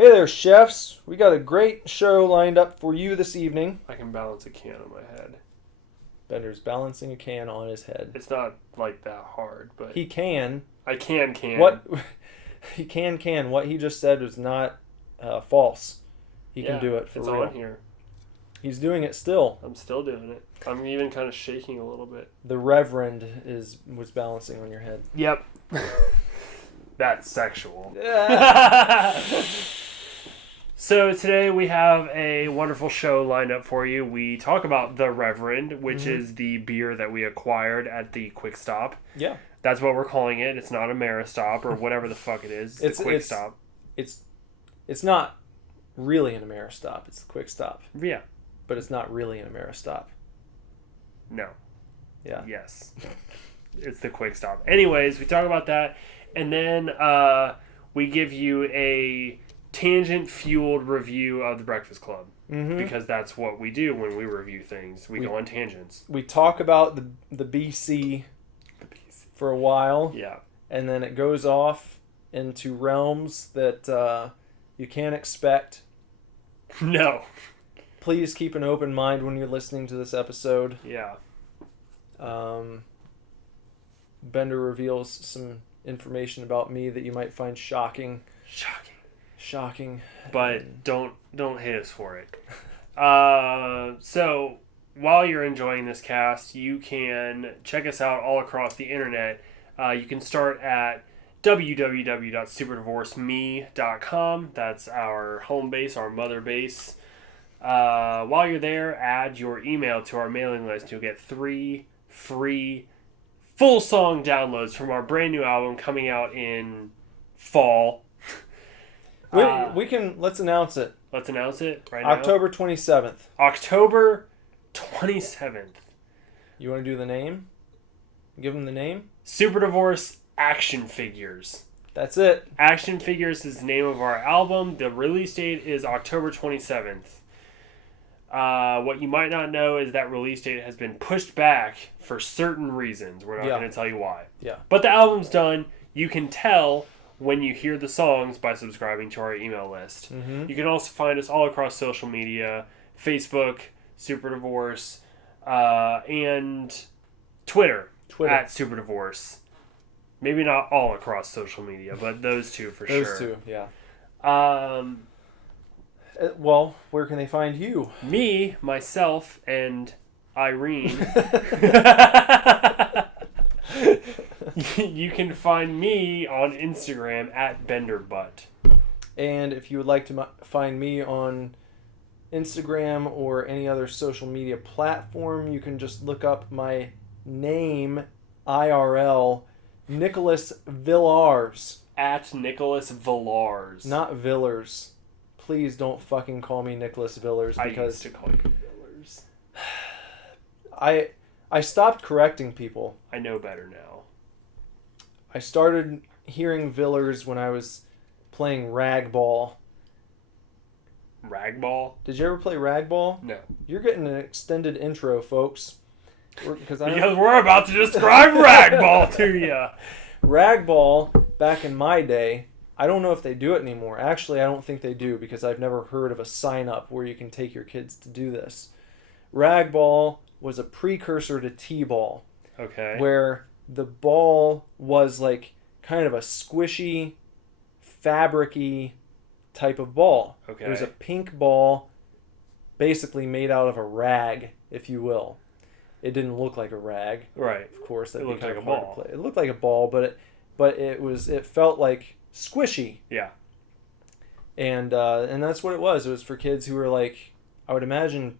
Hey there, chefs. We got a great show lined up for you this evening. I can balance a can on my head. Bender's balancing a can on his head. It's not like that hard, but He can. I can. What he can. What he just said was not false. He can do it for it's real. on here. He's doing it still. I'm still doing it. I'm even kind of shaking a little bit. The Reverend was balancing on your head. Yep. That's sexual. So today we have a wonderful show lined up for you. We talk about the Reverend, which is the beer that we acquired at the Quick Stop. Yeah. That's what we're calling it. It's not a Maristop or whatever the fuck it is. It's the Quick Stop. It's not really an Ameristop. It's the Quick Stop. Yeah. But it's not really an Ameristop. No. Yeah. Yes. It's the Quick Stop. Anyways, we talk about that. And then we give you a tangent-fueled review of The Breakfast Club. Mm-hmm. Because that's what we do when we review things. We go on tangents. We talk about the BC for a while. Yeah. And then it goes off into realms that you can't expect. No. Please keep an open mind when you're listening to this episode. Yeah. Bender reveals some information about me that you might find shocking. Shocking. But don't hate us for it. So while you're enjoying this cast, you can check us out all across the internet. You can start at www.superdivorceme.com. That's our home base, our mother base. While you're there, add your email to our mailing list. You'll get 3 free full song downloads from our brand new album coming out in fall. Let's announce it. Let's announce it right now. October 27th. October 27th. You want to do the name? Give them the name? Super Divorce Action Figures. That's it. Action Figures is the name of our album. The release date is October 27th. What you might not know is that release date has been pushed back for certain reasons. We're not going to tell you why. Yeah. But the album's done. You can tell when you hear the songs by subscribing to our email list. Mm-hmm. You can also find us all across social media, Facebook, Super Divorce, and Twitter. At Super Divorce. Maybe not all across social media, but those two for sure. Those two, yeah. Well, where can they find you? Me, myself, and Irene. You can find me on Instagram at BenderButt. And if you would like to find me on Instagram or any other social media platform, you can just look up my name, IRL, Nicholas Villars. At Nicholas Villars. Not Villars. Please don't fucking call me Nicholas Villars because I used to call you Villars. I stopped correcting people. I know better now. I started hearing Villars when I was playing Ragball. Ragball? Did you ever play Ragball? No. You're getting an extended intro, folks. Because we're about to describe Ragball to you. Ragball, back in my day, I don't know if they do it anymore. Actually, I don't think they do because I've never heard of a sign-up where you can take your kids to do this. Ragball was a precursor to T-ball. Okay. Where the ball was like kind of a squishy, fabric-y type of ball. Okay. It was a pink ball, basically made out of a rag, if you will. It didn't look like a rag. Right. Of course, that looked like a ball. to play. It looked like a ball, but it felt like squishy. Yeah. And that's what it was. It was for kids who were like, I would imagine,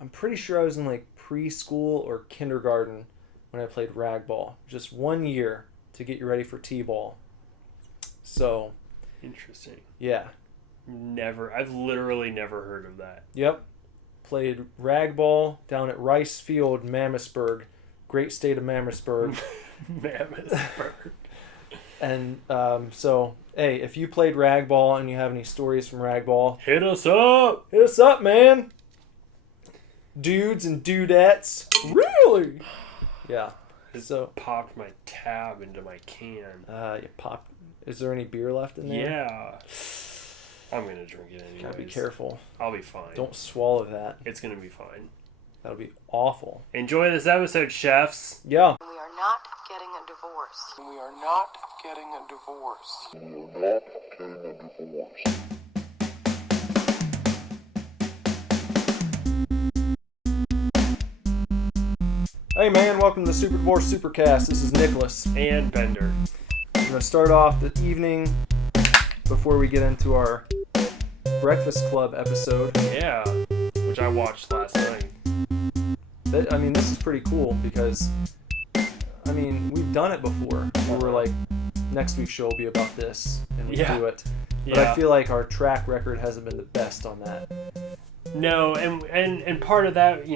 I'm pretty sure I was in like preschool or kindergarten when I played Ragball. Just 1 year to get you ready for T-ball. So. Interesting. Yeah. I've literally never heard of that. Yep. Played Ragball down at Rice Field, Mammothsburg. Great state of Mammothsburg. Mammothsburg. And so, hey, if you played Ragball and you have any stories from Ragball, hit us up! Hit us up, man! Dudes and dudettes. Really? Yeah. So popped my tab into my can. You popped. Is there any beer left in there? Yeah. I'm going to drink it anyways. Gotta be careful. I'll be fine. Don't swallow that. It's going to be fine. That'll be awful. Enjoy this episode, chefs. Yeah. We are not getting a divorce. We are not getting a divorce. We are not getting a divorce. Hey man, welcome to the SUPERDIVORCE SUPERCAST. This is Nicholas. And Bender. We're going to start off the evening before we get into our Breakfast Club episode. Yeah, which I watched last night. This is pretty cool because, we've done it before. We were like, next week's show will be about this, and we do it. But I feel like our track record hasn't been the best on that. No, and part of that,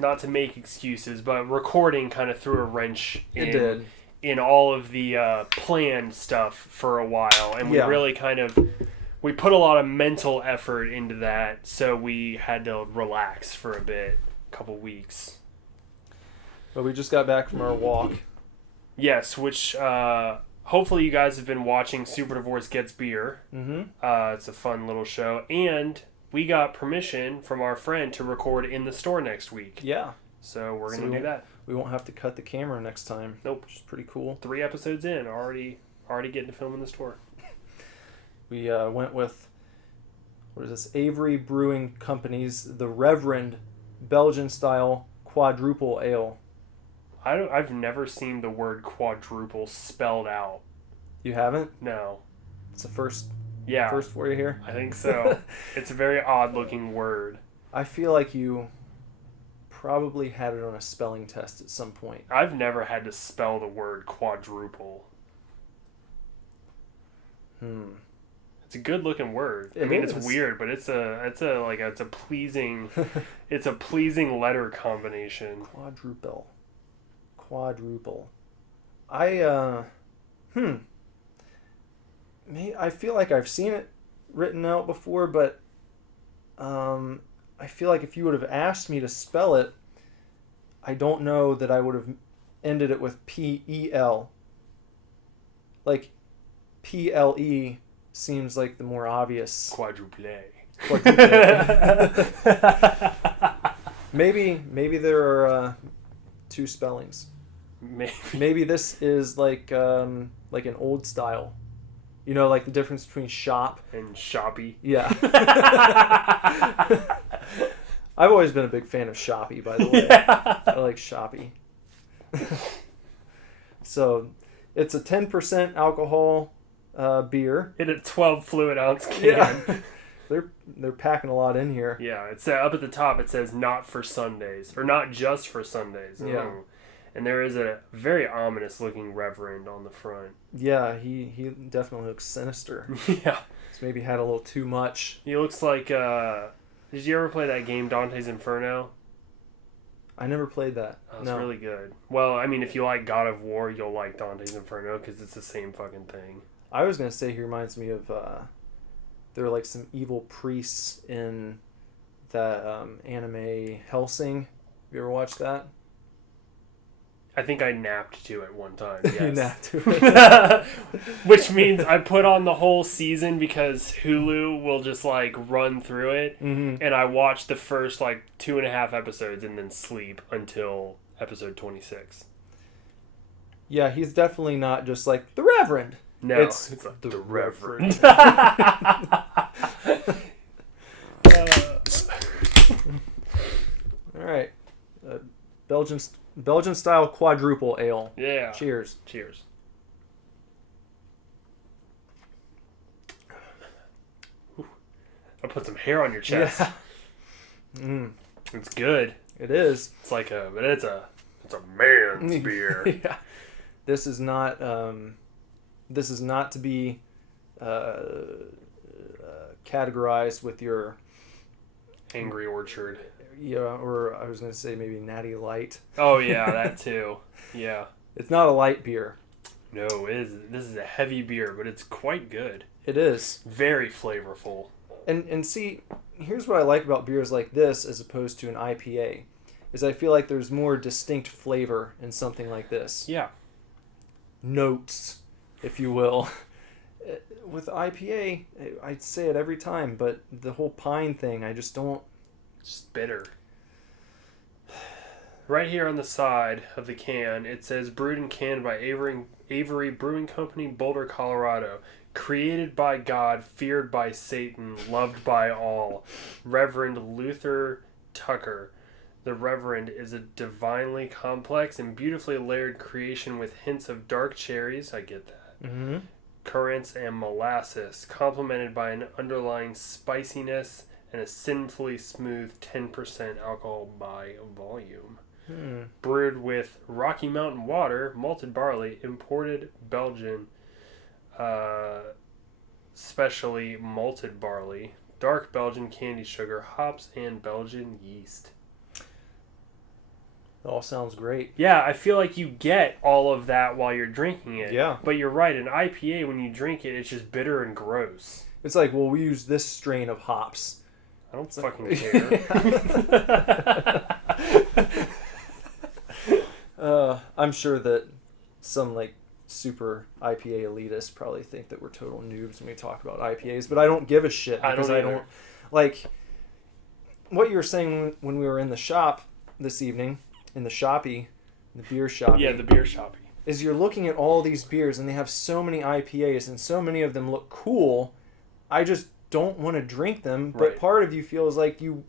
not to make excuses, but recording kind of threw a wrench in all of the planned stuff for a while, and we really we put a lot of mental effort into that, so we had to relax for a bit, a couple weeks. But we just got back from our walk. Yes, which hopefully you guys have been watching Super Divorce Gets Beer. Mm-hmm. It's a fun little show, and we got permission from our friend to record in the store next week. Yeah. So we're going to do that. We won't have to cut the camera next time. Nope. Which is pretty cool. 3 episodes in, already getting to film in the store. We went with, what is this, Avery Brewing Company's The Reverend Belgian-style quadruple ale. I've never seen the word quadruple spelled out. You haven't? No. It's the first for you here? I think so. It's a very odd-looking word. I feel like you probably had it on a spelling test at some point. I've never had to spell the word quadruple. It's a good-looking word. It's weird, but it's a pleasing letter combination. Quadruple. I feel like I've seen it written out before, but I feel like if you would have asked me to spell it, I don't know that I would have ended it with P-E-L. Like, P-L-E seems like the more obvious. Quadruple. Maybe there are 2 spellings. Maybe this is like an old style. Like the difference between shop and shoppy. Yeah. I've always been a big fan of shoppy, by the way. Yeah. I like shoppy. So, it's a 10% alcohol beer. In a 12 fluid ounce can. Yeah. They're packing a lot in here. Yeah, it's up at the top. It says "not for Sundays" or "not just for Sundays." Yeah. And there is a very ominous looking reverend on the front. Yeah, he definitely looks sinister. Yeah. He's maybe had a little too much. He looks like, did you ever play that game Dante's Inferno? I never played that. Oh, it's really good. Well, if you like God of War, you'll like Dante's Inferno because it's the same fucking thing. I was going to say he reminds me of, there are like some evil priests in that anime Hellsing. Have you ever watched that? I think I napped to it one time. Yes. You napped to it. Which means I put on the whole season because Hulu will just run through it. Mm-hmm. And I watch the first 2.5 episodes and then sleep until episode 26. Yeah, he's definitely not just like the Reverend. No, it's the Reverend. All right. Belgian style quadruple ale. Yeah. Cheers. Cheers. I'll put some hair on your chest. Yeah. It's good. It is. It's it's a man's beer. Yeah. This is not to be categorized with your Angry Orchard. Yeah, or I was going to say maybe Natty Light. Oh yeah, that too. Yeah. It's not a light beer. No, it is. This is a heavy beer, but it's quite good. It is. Very flavorful. And see, here's what I like about beers like this as opposed to an IPA, is I feel like there's more distinct flavor in something like this. Yeah. Notes, if you will. with IPA, I'd say it every time, but the whole pine thing, I just don't. Just bitter. Right here on the side of the can, it says brewed and canned by Avery Brewing Company, Boulder, Colorado. Created by God, feared by Satan, loved by all. Reverend Luther Tucker. The Reverend is a divinely complex and beautifully layered creation with hints of dark cherries, I get that, Mm-hmm. currants, and molasses, complemented by an underlying spiciness and a sinfully smooth 10% alcohol by volume. Brewed with Rocky Mountain water, malted barley, imported Belgian, specially malted barley, dark Belgian candy sugar, hops, and Belgian yeast. It all sounds great. Yeah, I feel like you get all of that while you're drinking it. Yeah. But you're right, an IPA, when you drink it, it's just bitter and gross. It's like, well, we use this strain of hops. I don't fucking care. I'm sure that some like super IPA elitists probably think that we're total noobs when we talk about IPAs, but I don't give a shit because I don't like what you were saying when we were in the shop this evening, in the beer shoppy. Yeah, the beer shoppy. Is you're looking at all these beers and they have so many IPAs and so many of them look cool. I just don't want to drink them, but Right. part of you feels like you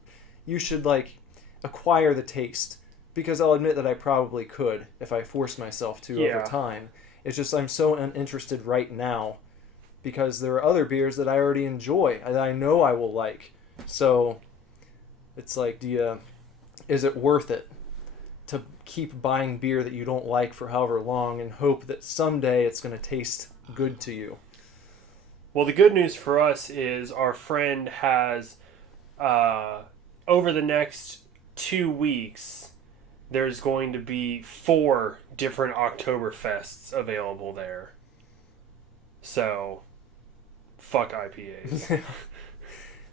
should like acquire the taste, because I'll admit that I probably could if I forced myself to over time. It's just I'm so uninterested right now because there are other beers that I already enjoy that I know I will like. So it's like, is it worth it to keep buying beer that you don't like for however long and hope that someday it's going to taste good to you? Well, the good news for us is our friend has, over the next 2 weeks, there's going to be 4 different Oktoberfests available there. So, fuck IPAs.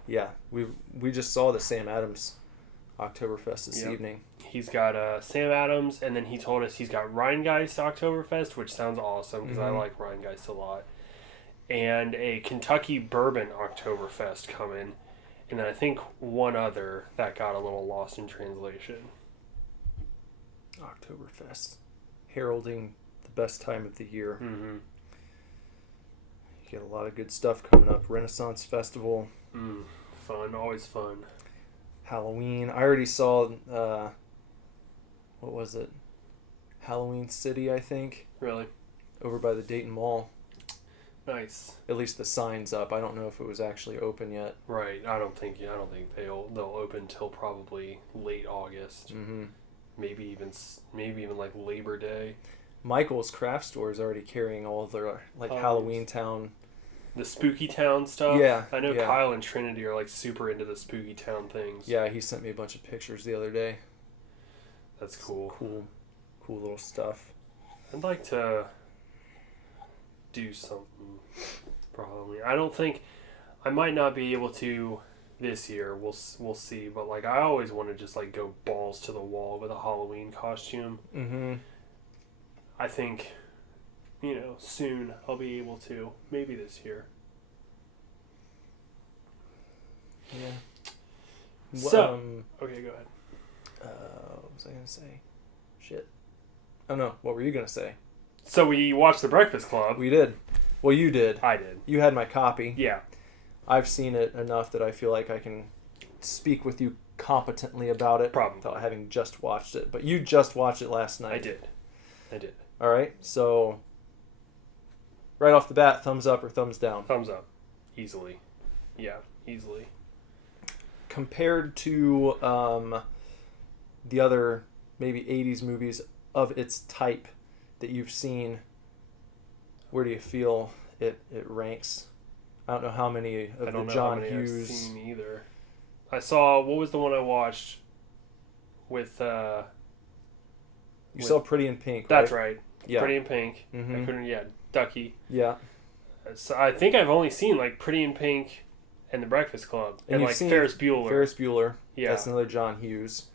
Yeah, we just saw the Sam Adams Oktoberfest this Yep. evening. He's got Sam Adams, and then he told us he's got Rheingeist Oktoberfest, which sounds awesome because I like Rheingeist a lot. And a Kentucky Bourbon Oktoberfest coming. And then I think one other that got a little lost in translation. Oktoberfest, heralding the best time of the year. Mm-hmm. You get a lot of good stuff coming up. Renaissance Festival, Fun, always fun. Halloween. I already saw, what was it? Halloween City, I think, Really over by the Dayton Mall. nice. At least the sign's up. I don't know if it was actually open yet. Right. I don't think they'll open till probably late August. Mm-hmm. Maybe even like Labor Day. Michael's Craft Store is already carrying all of their Halloween Town. The Spooky Town stuff. Yeah, I know yeah. Kyle and Trinity are like super into the Spooky Town things. Yeah, he sent me a bunch of pictures the other day. That's cool. Cool little stuff. I'd like to do something for Halloween. I don't think I might not be able to this year. We'll see. But like I always want to just like go balls to the wall with a Halloween costume. Mm-hmm. I think, soon I'll be able to. Maybe this year. Yeah. So okay, go ahead. What was I gonna say? Shit. Oh no. What were you gonna say? So we watched The Breakfast Club. We did. Well, you did. I did. You had my copy. Yeah. I've seen it enough that I feel like I can speak with you competently about it. Probably. Without having just watched it. But you just watched it last night. I did. All right. So, right off the bat, thumbs up or thumbs down? Thumbs up. Easily. Yeah, easily. Compared to the other maybe 80s movies of its type that you've seen, where do you feel it ranks? I don't know how many of I don't the know how John many I've Hughes. seen either. I saw, what was the one I watched with You saw Pretty in Pink, That's right? right. Yeah. Pretty in Pink. Mhm. I couldn't, Ducky. Yeah. So I think I've only seen like Pretty in Pink and The Breakfast Club. And you've like seen Ferris Bueller. Ferris Bueller. Yeah. That's another John Hughes.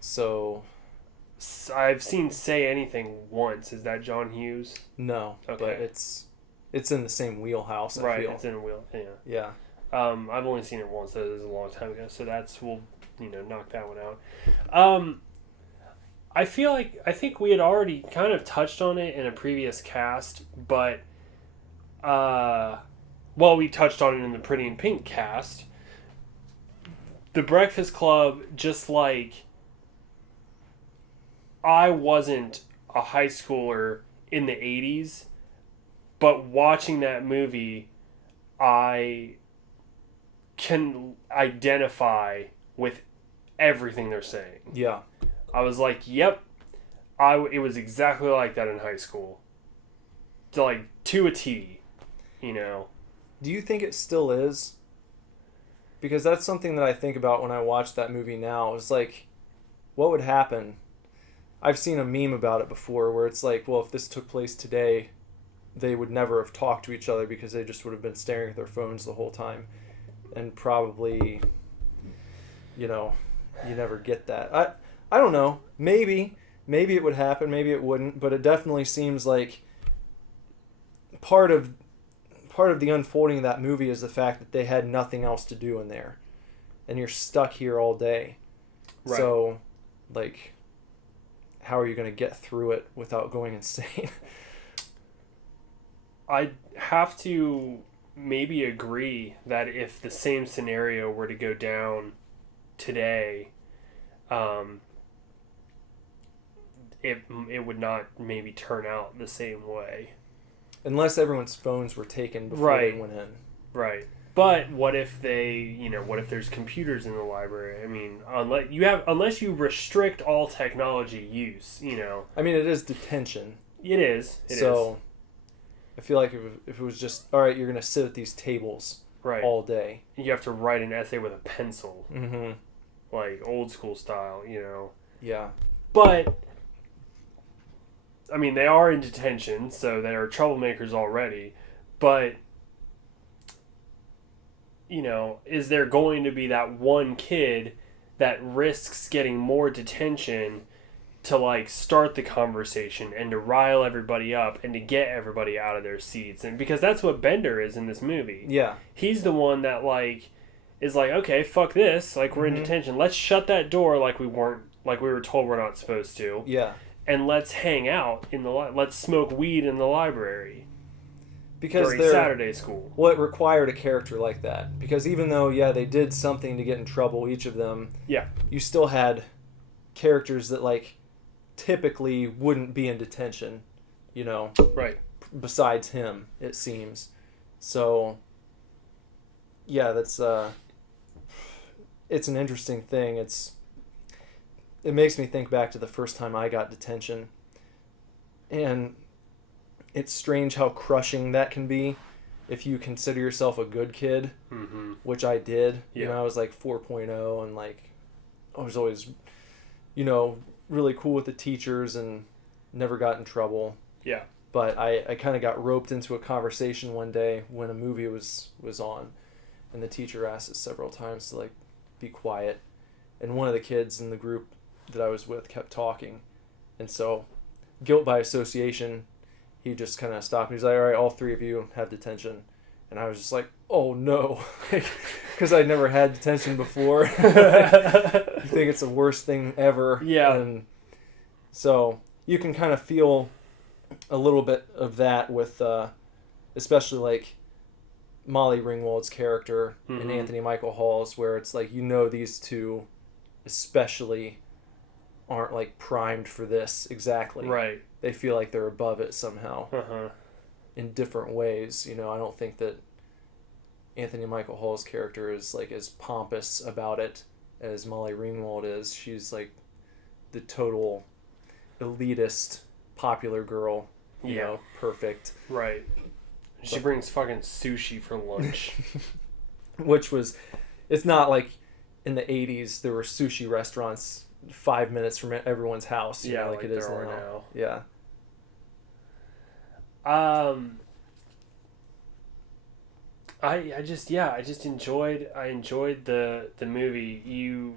So, I've seen Say Anything once. Is that John Hughes? no. Okay. But it's it's in the same wheelhouse. I Right, feel. it's in a wheel. Yeah. Yeah. I've only seen it once. That was a long time ago. So we'll knock that one out. I think we had already kind of touched on it in a previous cast, but we touched on it in the Pretty in Pink cast. The Breakfast Club, just like I wasn't a high schooler in the 80s, but watching that movie, I can identify with everything they're saying. Yeah. I was like, yep, it was exactly like that in high school. To a T, Do you think it still is? Because that's something that I think about when I watch that movie now. It's like, what would happen? I've seen a meme about it before where it's like, well, if this took place today, they would never have talked to each other because they just would have been staring at their phones the whole time. And probably, you never get that. I don't know. Maybe it would happen. Maybe it wouldn't. But it definitely seems like part of the unfolding of that movie is the fact that they had nothing else to do in there, and you're stuck here all day. Right. So, like, how are you going to get through it without going insane? I have to maybe agree that if the same scenario were to go down today, it would not maybe turn out the same way. Unless everyone's phones were taken before they went in. Right. But what if what if there's computers in the library? I mean, unless you restrict all technology use, I mean, it is detention. It is. So, I feel like if it was just, all right, you're going to sit at these tables all day. You have to write an essay with a pencil. Mm-hmm. Like old school style, Yeah. But, I mean, they are in detention, so they are troublemakers already. But, is there going to be that one kid that risks getting more detention to, start the conversation and to rile everybody up and to get everybody out of their seats? And because that's what Bender is in this movie. Yeah. He's the one that, is like, okay, fuck this. We're in detention. Let's shut that door like we were told we're not supposed to. Yeah. And let's hang out let's smoke weed in the library. Because during Saturday school. Well, it required a character like that. Because even though, they did something to get in trouble, each of them, you still had characters that, typically wouldn't be in detention, Right. Besides him, it seems. So, that's, it's an interesting thing. It makes me think back to the first time I got detention. And it's strange how crushing that can be if you consider yourself a good kid, which I did. Yeah. I was 4.0 and I was always, really cool with the teachers and never got in trouble. Yeah. But I kind of got roped into a conversation one day when a movie was on, and the teacher asked us several times to be quiet, and one of the kids in the group that I was with kept talking, and so guilt by association, he just kind of stopped me. He's like, all right, all three of you have detention. And I was just like, oh no, because I'd never had detention before. You think it's the worst thing ever. Yeah. And so you can kind of feel a little bit of that with, especially Molly Ringwald's character and Anthony Michael Hall's, where it's these two especially aren't primed for this exactly. Right. They feel like they're above it somehow. Uh-huh. In different ways. I don't think that Anthony Michael Hall's character is as pompous about it as Molly Ringwald is. She's the total elitist popular girl. You know, perfect. Right. She brings fucking sushi for lunch. Which was, it's not in the 80s there were sushi restaurants 5 minutes from everyone's house. Yeah, like it is now. Yeah. I just enjoyed the movie.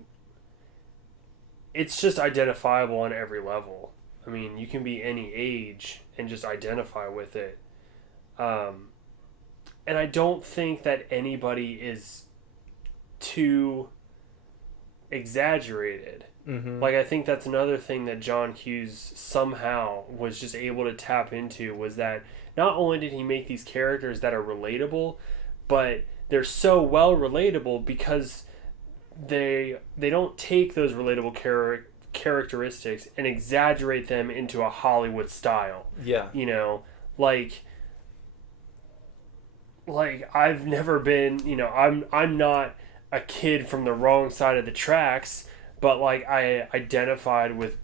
It's just identifiable on every level. I mean, you can be any age and just identify with it. And I don't think that anybody is too exaggerated. Mm-hmm. Like, I think that's another thing that John Hughes somehow was just able to tap into, was that not only did he make these characters that are relatable, but they're so well relatable because they don't take those relatable characteristics and exaggerate them into a Hollywood style. Yeah. You know, like I've never been, I'm not a kid from the wrong side of the tracks, but like I identified with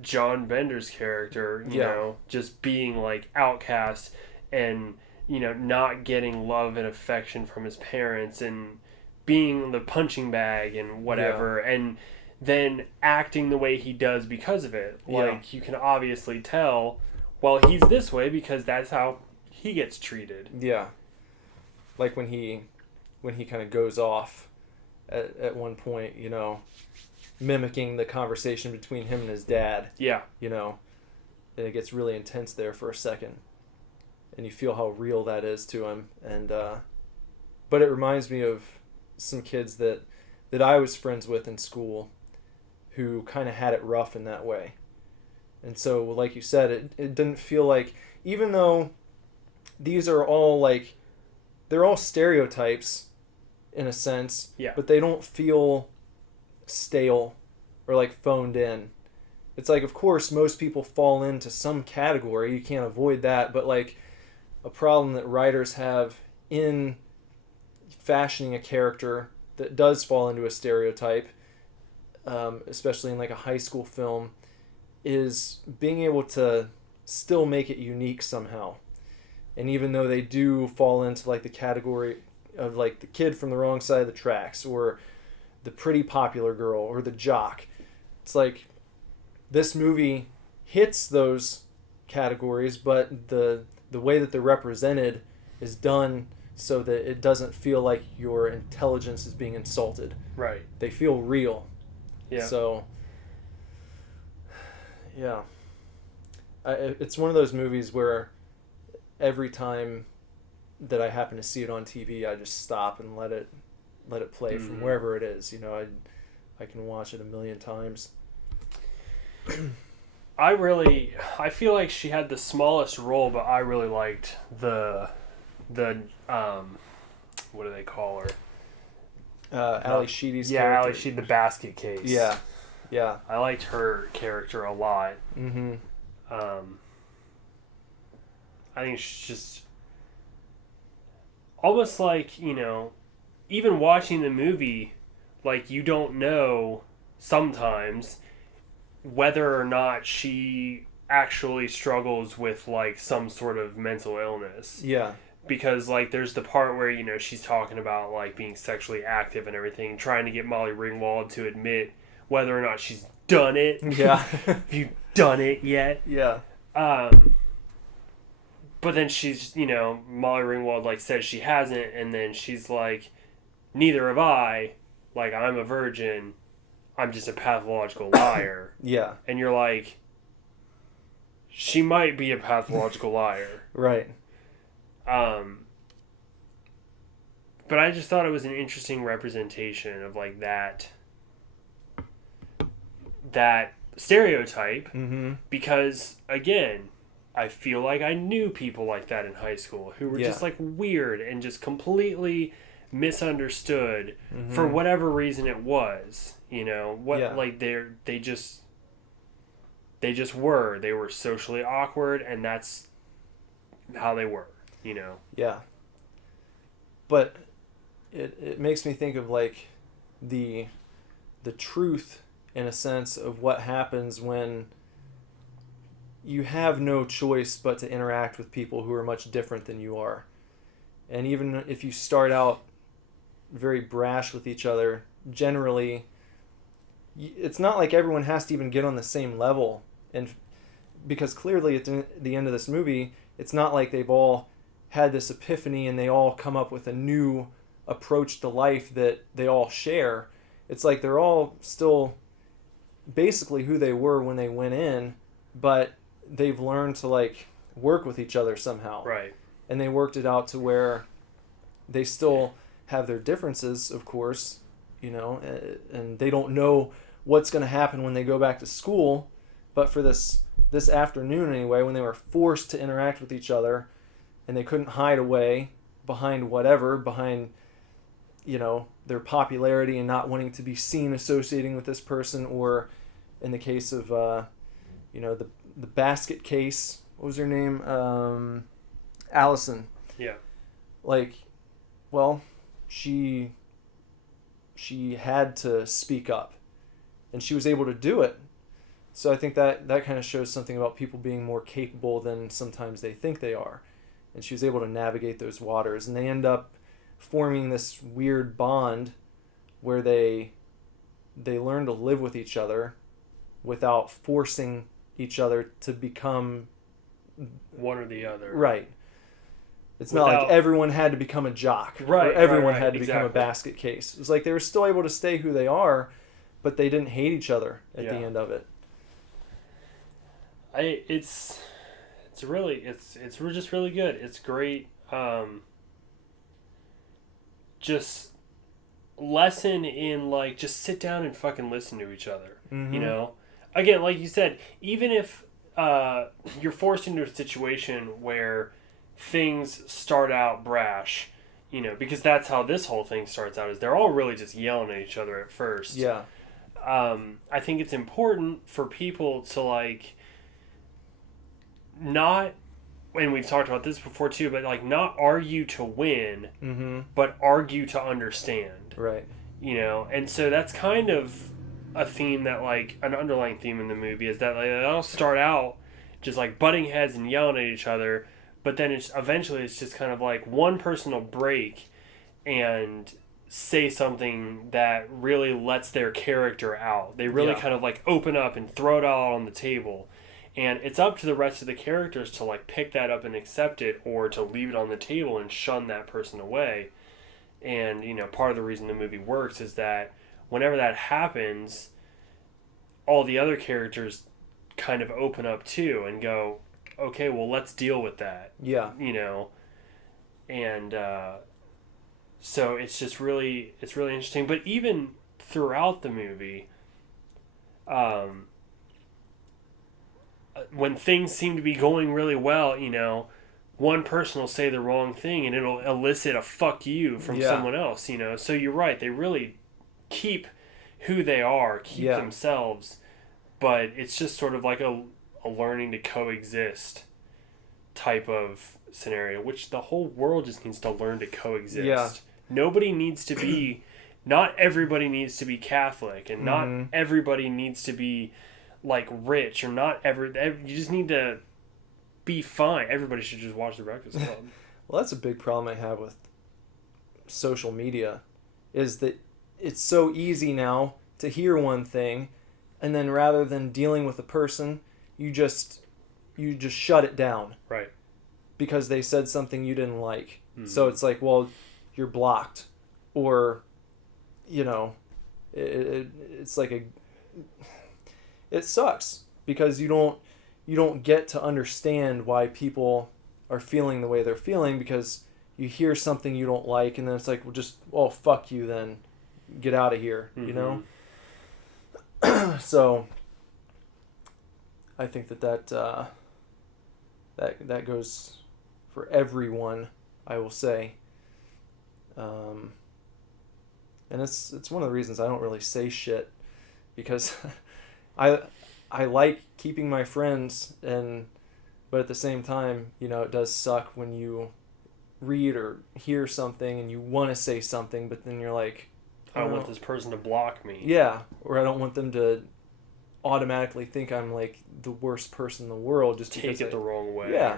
John Bender's character, you know, just being like outcast and, not getting love and affection from his parents and being the punching bag and whatever, and then acting the way he does because of it. Like, you can obviously tell, well, he's this way because that's how he gets treated. Yeah. Like when he kind of goes off at one point, mimicking the conversation between him and his dad. Yeah. And it gets really intense there for a second. And you feel how real that is to him. And but it reminds me of some kids that I was friends with in school who kind of had it rough in that way. And so, like you said, it didn't feel like, even though these are all like, they're all stereotypes in a sense, but they don't feel stale or like phoned in. It's like, of course, most people fall into some category. You can't avoid that. But like a problem that writers have in fashioning a character that does fall into a stereotype, especially in like a high school film, is being able to still make it unique somehow. And even though they do fall into like the category of like the kid from the wrong side of the tracks, or the pretty popular girl, or the jock, it's like this movie hits those categories, but the way that they're represented is done so that it doesn't feel like your intelligence is being insulted. Right. They feel real. Yeah. So, yeah. It's one of those movies where every time that I happen to see it on TV, I just stop and let it play from wherever it is. I can watch it a million times. I feel like she had the smallest role, but I really liked the what do they call her? Ali Sheedy's character. Yeah, Ali Sheedy, the basket case. Yeah. Yeah. I liked her character a lot. Mm-hmm. I think she's just almost like, even watching the movie, like, you don't know sometimes whether or not she actually struggles with like some sort of mental illness. Yeah. Because like there's the part where, she's talking about like being sexually active and everything, trying to get Molly Ringwald to admit whether or not she's done it. Yeah. Have you done it yet? Yeah. But then she's, Molly Ringwald like says she hasn't, and then she's like, neither have I. Like, I'm a virgin. I'm just a pathological liar. Yeah. And you're like, she might be a pathological liar. Right. But I just thought it was an interesting representation of like that stereotype. Mm-hmm. Because again, I feel like I knew people like that in high school who were just like weird and just completely misunderstood for whatever reason it was. Like they just were. They were socially awkward, and that's how they were. Yeah. But it makes me think of like the truth, in a sense, of what happens when you have no choice but to interact with people who are much different than you are. And even if you start out very brash with each other, generally it's not like everyone has to even get on the same level. And because clearly at the end of this movie, it's not like they've all had this epiphany and they all come up with a new approach to life that they all share. It's like they're all still basically who they were when they went in, but they've learned to like work with each other somehow. Right. and they worked it out to where they still have their differences, of course, you know, and they don't know what's going to happen when they go back to school. But for this afternoon anyway, when they were forced to interact with each other and they couldn't hide away behind whatever, behind, you know, their popularity and not wanting to be seen associating with this person, or in the case of, you know, the basket case, what was her name? Allison. Yeah. Like, well, she had to speak up, and she was able to do it. So I think that kind of shows something about people being more capable than sometimes they think they are. And she was able to navigate those waters, and they end up forming this weird bond where they learn to live with each other without forcing each other to become one or the other. Right. It's not like everyone had to become a jock, right? Or everyone right, had to exactly. become a basket case. It was like they were still able to stay who they are, but they didn't hate each other at the end of it. It's just really good. It's great. Just lesson in, like, just sit down and fucking listen to each other. Mm-hmm. You know, again, like you said, even if you're forced into a situation where things start out brash, you know, because that's how this whole thing starts out, is they're all really just yelling at each other at first. Yeah. I think it's important for people to, like, not, and we've talked about this before too, but, like, not argue to win, Mm-hmm. but argue to understand. Right. You know, and so that's kind of a theme that, like, an underlying theme in the movie is that, like, they all start out just, like, butting heads and yelling at each other, but then eventually it's just kind of like one person will break and say something that really lets their character out. They really kind of, like, open up and throw it all on the table. And it's up to the rest of the characters to, like, pick that up and accept it, or to leave it on the table and shun that person away. And, you know, part of the reason the movie works is that whenever that happens, all the other characters kind of open up too and go, okay, well, let's deal with that. Yeah. You know? And so it's just really, it's really interesting. But even throughout the movie, when things seem to be going really well, you know, one person will say the wrong thing and it'll elicit a fuck you from someone else, you know. So you're right, they really keep who they are, keep themselves, but it's just sort of like a learning to coexist type of scenario, which the whole world just needs to learn to coexist. Yeah. Nobody needs to be, not everybody needs to be Catholic, and not everybody needs to be, like, rich, or not you just need to be fine. Everybody should just watch The Breakfast Club. Well, that's a big problem I have with social media, is that it's so easy now to hear one thing, and then rather than dealing with the person, you just shut it down. Right. Because they said something you didn't like. Mm-hmm. So it's like, well, you're blocked, or, you know, it's like it sucks because you don't get to understand why people are feeling the way they're feeling, because you hear something you don't like, and then it's like, well, fuck you then. Get out of here, you know? So I think that goes for everyone, I will say. And it's one of the reasons I don't really say shit, because I like keeping my friends, but at the same time, you know, it does suck when you read or hear something and you want to say something, but then you're like, I don't want this person to block me. Yeah, or I don't want them to automatically think I'm, like, the worst person in the world just because take it the wrong way. Yeah.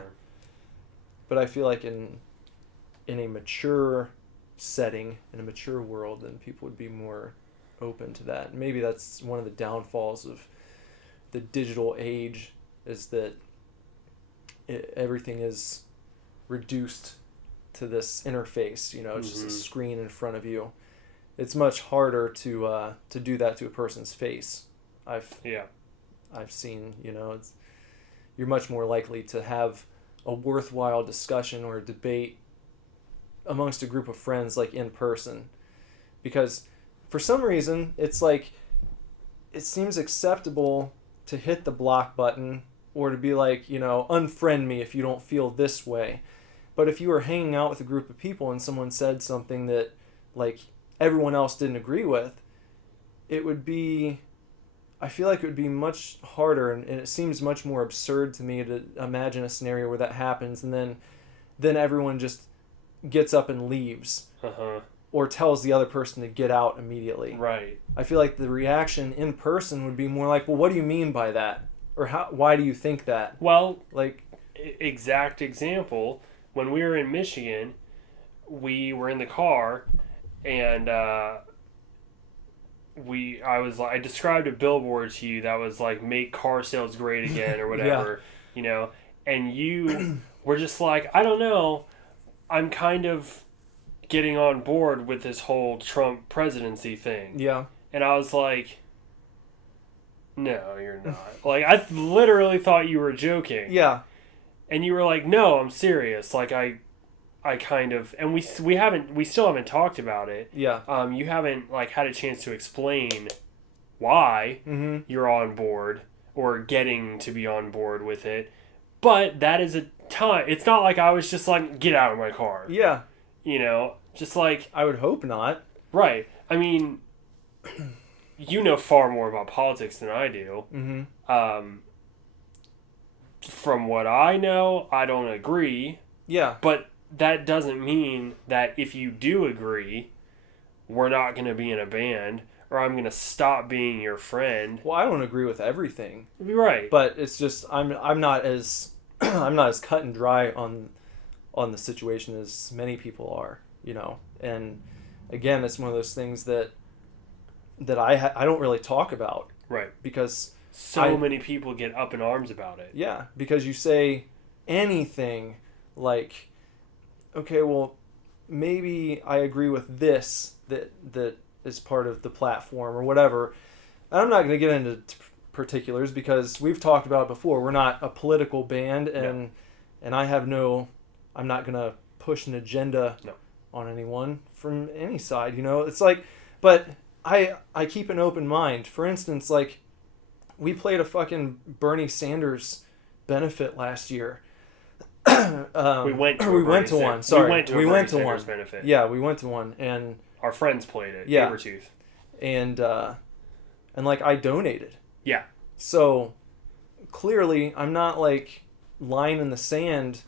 But I feel like in a mature setting, in a mature world, then people would be more open to that. Maybe that's one of the downfalls of the digital age, is that everything is reduced to this interface, you know, it's just a screen in front of you. It's much harder to do that to a person's face. I've seen, you know, you're much more likely to have a worthwhile discussion or a debate amongst a group of friends, like in person. Because for some reason, it's like, it seems acceptable to hit the block button or to be like, unfriend me if you don't feel this way. But if you were hanging out with a group of people and someone said something that, like, everyone else didn't agree with, I feel like it would be much harder, and it seems much more absurd to me to imagine a scenario where that happens, and then everyone just gets up and leaves. Or tells the other person to get out immediately. Right. I feel like the reaction in person would be more like, well, what do you mean by that? Or why do you think that? Well, like, exact example, when we were in Michigan, we were in the car, and I described a billboard to you that was like, make car sales great again, or whatever, and you were just like, I don't know, I'm kind of getting on board with this whole Trump presidency thing. Yeah. And I was like, no, you're not. Like, I literally thought you were joking. Yeah. And you were like, no, I'm serious. Like, I kind of, and we still haven't talked about it. Yeah. You haven't, like, had a chance to explain why you're on board or getting to be on board with it. But that is a time. It's not like I was just like, get out of my car. Yeah. Just like... I would hope not. Right. I mean, you know far more about politics than I do. From what I know, I don't agree. Yeah. But that doesn't mean that if you do agree, we're not going to be in a band, or I'm going to stop being your friend. Well, I don't agree with everything. You're right. But it's just, I'm not as I'm not as cut and dry on the situation as many people are, and again, it's one of those things that I don't really talk about, right? Because many people get up in arms about it. Yeah, because you say anything like, okay, well, maybe I agree with this that is part of the platform or whatever. And I'm not going to get into particulars because we've talked about it before. We're not a political band, and I'm not going to push an agenda on anyone from any side, It's like, but I keep an open mind. For instance, like, we played a fucking Bernie Sanders benefit last year. We went to one. Sorry, we went to one benefit. Yeah, we went to one, and our friends played it. Yeah, Sabertooth. And like, I donated. Yeah. So clearly, I'm not like line in the sand.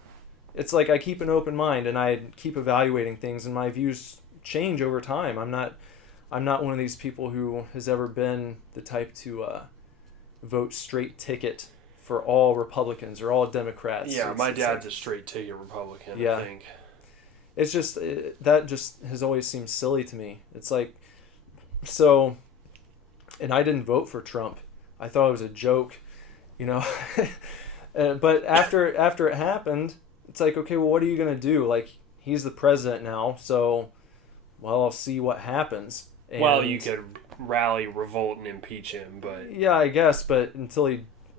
It's like I keep an open mind and I keep evaluating things, and my views change over time. I'm not one of these people who has ever been the type to vote straight ticket for all Republicans or all Democrats. Yeah, my dad's a straight ticket Republican, yeah. I think. It's just, that just has always seemed silly to me. It's like, so, and I didn't vote for Trump. I thought it was a joke, but after it happened, it's like, okay, well, what are you going to do? Like, he's the president now, so, well, I'll see what happens. And, well, you could rally, revolt, and impeach him, but... Yeah, I guess, but until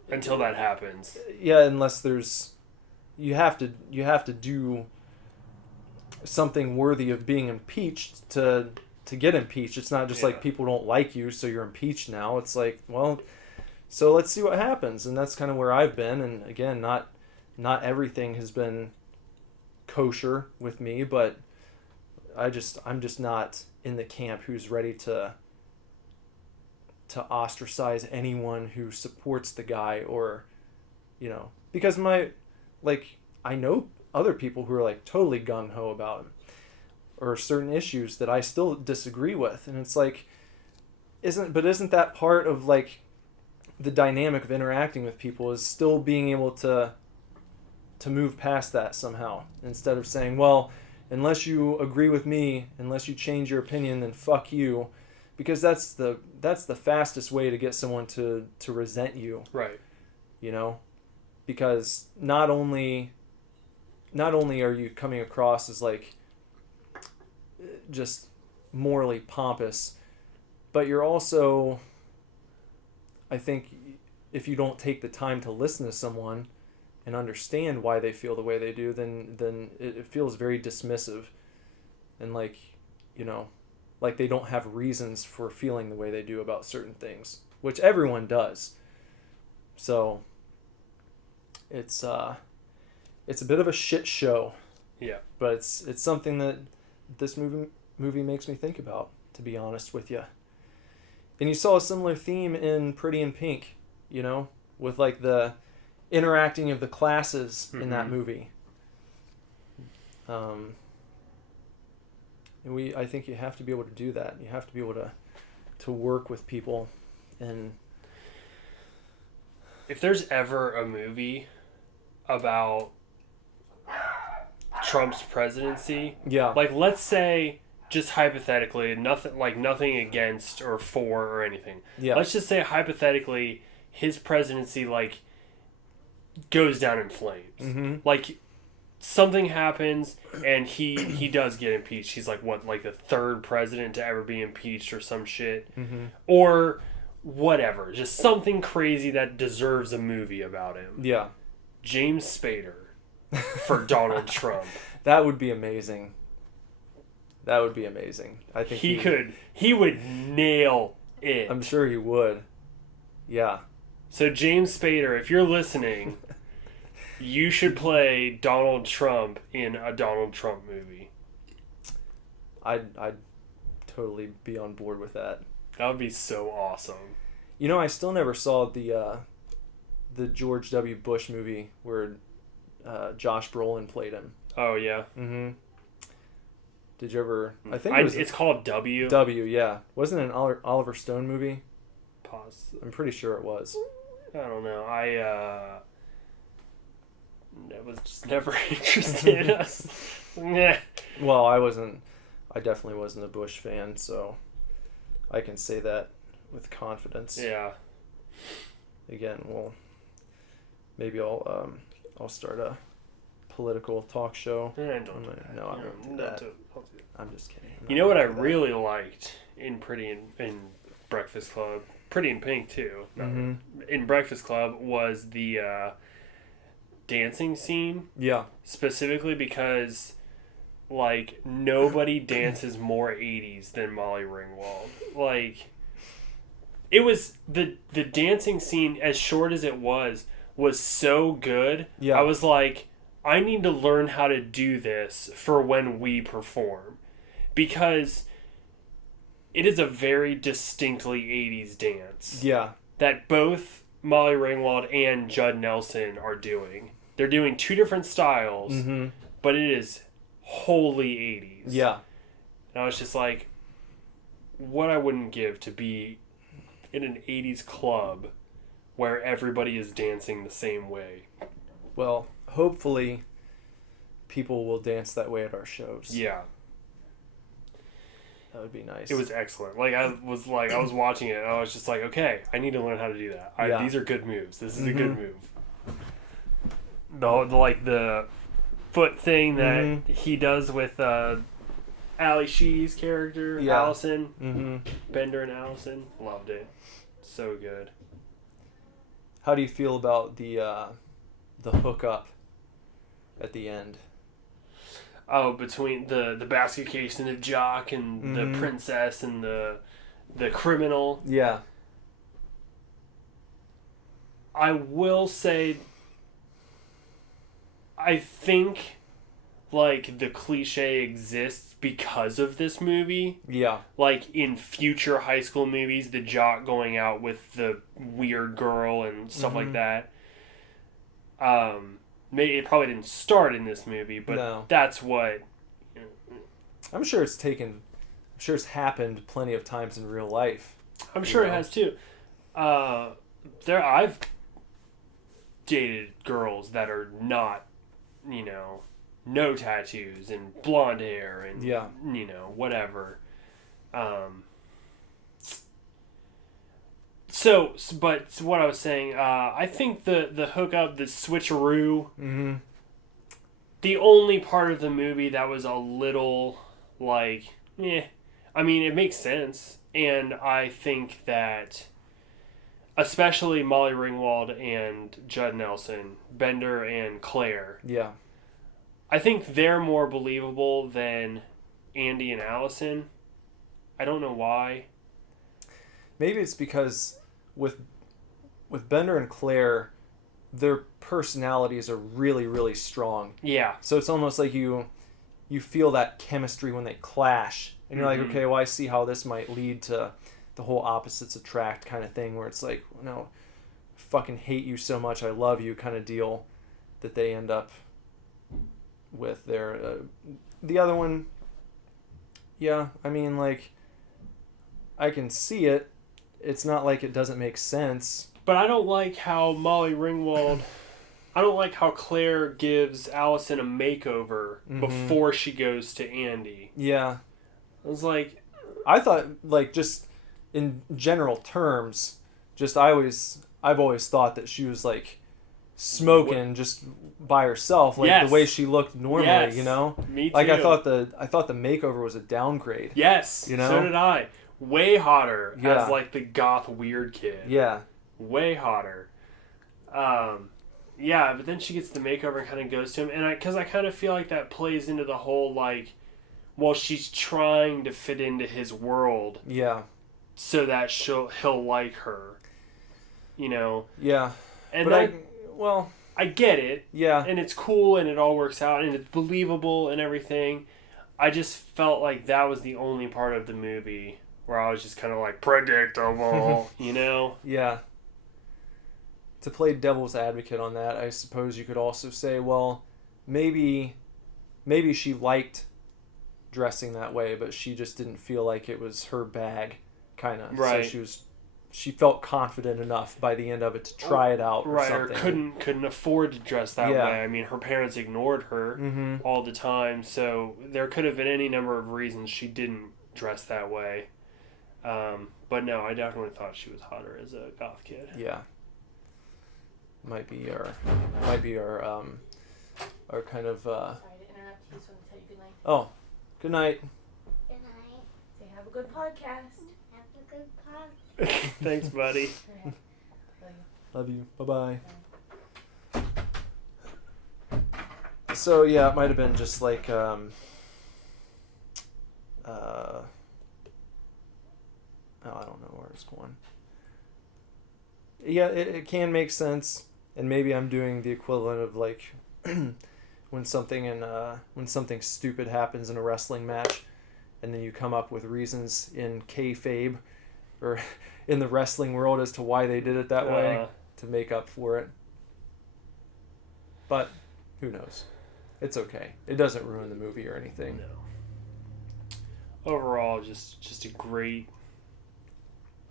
that happens. Yeah, unless there's... You have to do something worthy of being impeached to get impeached. It's not just like people don't like you, so you're impeached now. It's like, well, so let's see what happens. And that's kind of where I've been. And again, not everything has been kosher with me, but I'm just not in the camp who's ready to ostracize anyone who supports the guy, or because I know other people who are like totally gung-ho about him, or certain issues that I still disagree with, and it's like, isn't that part of like the dynamic of interacting with people, is still being able to move past that somehow, instead of saying, well, unless you agree with me, unless you change your opinion, then fuck you, because that's the fastest way to get someone to resent you, right? Because not only are you coming across as like just morally pompous, but you're also, I think, if you don't take the time to listen to someone and understand why they feel the way they do, then it feels very dismissive, and like, you know, like they don't have reasons for feeling the way they do about certain things, which everyone does. So it's a bit of a shit show. Yeah. But it's something that this movie makes me think about, to be honest with you. And you saw a similar theme in Pretty in Pink, you know, with like the interacting of the classes in that movie. And I think you have to be able to do that. You have to be able to work with people. And if there's ever a movie about Trump's presidency, yeah, like let's say, just hypothetically, nothing against or for or anything. yeah, Let's just say hypothetically his presidency like goes down in flames. Like something happens and he does get impeached. He's like the third president to ever be impeached or some shit. Or whatever. Just something crazy that deserves a movie about him. yeah. James Spader for Donald Trump. That would be amazing. That would be amazing. I think he would nail it. I'm sure he would. Yeah. So James Spader, if you're listening, you should play Donald Trump in a Donald Trump movie. I'd totally be on board with that. That would be so awesome. You know, I still never saw the George W. Bush movie where Josh Brolin played him. Oh yeah. Did you ever? I think it's called W. W. Yeah, wasn't it an Oliver Stone movie? Pause. I'm pretty sure it was. I don't know. I was just never interested. Nah. Well, I definitely wasn't a Bush fan, so I can say that with confidence. Yeah. Again, well, maybe I'll start a political talk show. I won't do that. I'm just kidding. You know what I really liked in Breakfast Club, Pretty in Pink too. In Breakfast Club was the dancing scene. Yeah. Specifically because like nobody dances more 80s than Molly Ringwald. Like it was the dancing scene, as short as it was so good. Yeah. I was like, I need to learn how to do this for when we perform, because it is a very distinctly 80s dance. Yeah. That both Molly Ringwald and Judd Nelson are doing. They're doing two different styles, but it is wholly 80s. Yeah. And I was just like, what I wouldn't give to be in an 80s club where everybody is dancing the same way. Well, hopefully people will dance that way at our shows. Yeah. That would be nice. It was excellent. I was watching it and I was just like, okay, I need to learn how to do that. These are good moves. This is a good move. The foot thing that he does with Ali Sheedy's character, Allison. Bender and Allison. Loved it. So good. How do you feel about the hookup at the end? Oh, between the basket case and the jock and the princess and the criminal. Yeah. I will say, I think like the cliche exists because of this movie. Yeah. Like in future high school movies, the jock going out with the weird girl and stuff like that. Maybe it probably didn't start in this movie, but that's what. I'm sure it's happened plenty of times in real life. I'm sure it has too. I've dated girls that are not, no tattoos and blonde hair and whatever. But what I was saying, I think the hookup, the switcheroo, the only part of the movie that was a little like, I mean, it makes sense, and I think that especially Molly Ringwald and Judd Nelson, Bender and Claire. Yeah. I think they're more believable than Andy and Allison. I don't know why. Maybe it's because with Bender and Claire, their personalities are really, really strong. Yeah. So it's almost like you feel that chemistry when they clash. And you're like, okay, well, I see how this might lead to the whole opposites attract kind of thing, where it's like, no, I fucking hate you so much, I love you kind of deal that they end up with their... the other one, yeah, I mean, like, I can see it. It's not like it doesn't make sense. But I don't like how Molly Ringwald... I don't like how Claire gives Allison a makeover before she goes to Andy. Yeah. I was like... I thought, like, just in general terms, I've always thought that she was, like, smoking just by herself, like the way she looked normally, you know? Me too. Like, I thought the makeover was a downgrade. Yes, you know? So did I. Way hotter Yeah. as, like, the goth weird kid. Yeah. Way hotter. Yeah, but then she gets the makeover and kind of goes to him, and because I kind of feel like that plays into the whole, like, well, she's trying to fit into his world. Yeah. So that he'll like her. You know? Yeah. And but I get it. Yeah. And it's cool and it all works out and it's believable and everything. I just felt like that was the only part of the movie where I was just kind of like, predictable, you know? Yeah. To play devil's advocate on that, I suppose you could also say, well, maybe she liked dressing that way, but she just didn't feel like it was her bag, kind of. Right. So she felt confident enough by the end of it to try it out, or something. Or couldn't afford to dress that way. I mean, her parents ignored her all the time, so there could have been any number of reasons she didn't dress that way. But no, I definitely thought she was hotter as a goth kid. Yeah. Might be our kind of. Sorry to interrupt you. Just want to tell you good night. Oh, good night. Good night. Say have a good podcast. Have a good podcast. Thanks, buddy. Okay. Love you. Love you. Bye-bye. So yeah, it might have been just like I don't know where it's going. Yeah, it can make sense, and maybe I'm doing the equivalent of like when something stupid happens in a wrestling match, and then you come up with reasons in kayfabe or in the wrestling world as to why they did it that way to make up for it. But who knows? It's okay. It doesn't ruin the movie or anything. No. Overall, just a great...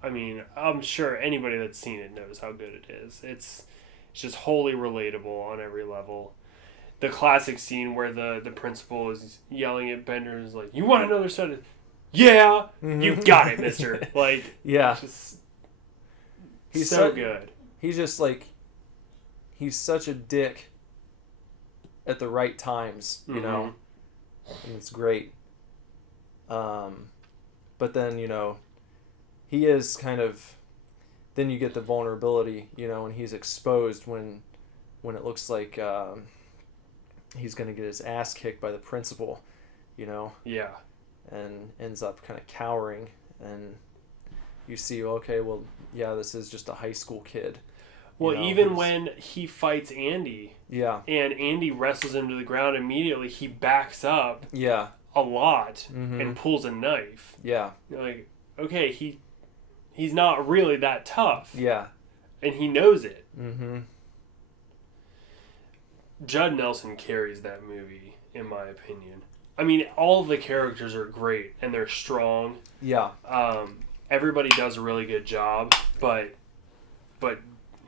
I mean, I'm sure anybody that's seen it knows how good it is. It's just wholly relatable on every level. The classic scene where the principal is yelling at Bender and is like, "You want another set of..." "Yeah! You got it, mister!" Like, yeah. He's so good. He's just like... He's such a dick at the right times, you know? And it's great. But then, you know... He is kind of... Then you get the vulnerability, you know, and he's exposed when it looks like he's going to get his ass kicked by the principal, you know? Yeah. And ends up kind of cowering. And you see, okay, well, yeah, this is just a high school kid. Well, you know, even when he fights Andy... Yeah. And Andy wrestles him to the ground immediately, he backs up... Yeah. A lot and pulls a knife. Yeah. You're like, okay, he's not really that tough. Yeah. And he knows it. Mm-hmm. Judd Nelson carries that movie, in my opinion. I mean, all of the characters are great, and they're strong. Yeah. Everybody does a really good job, but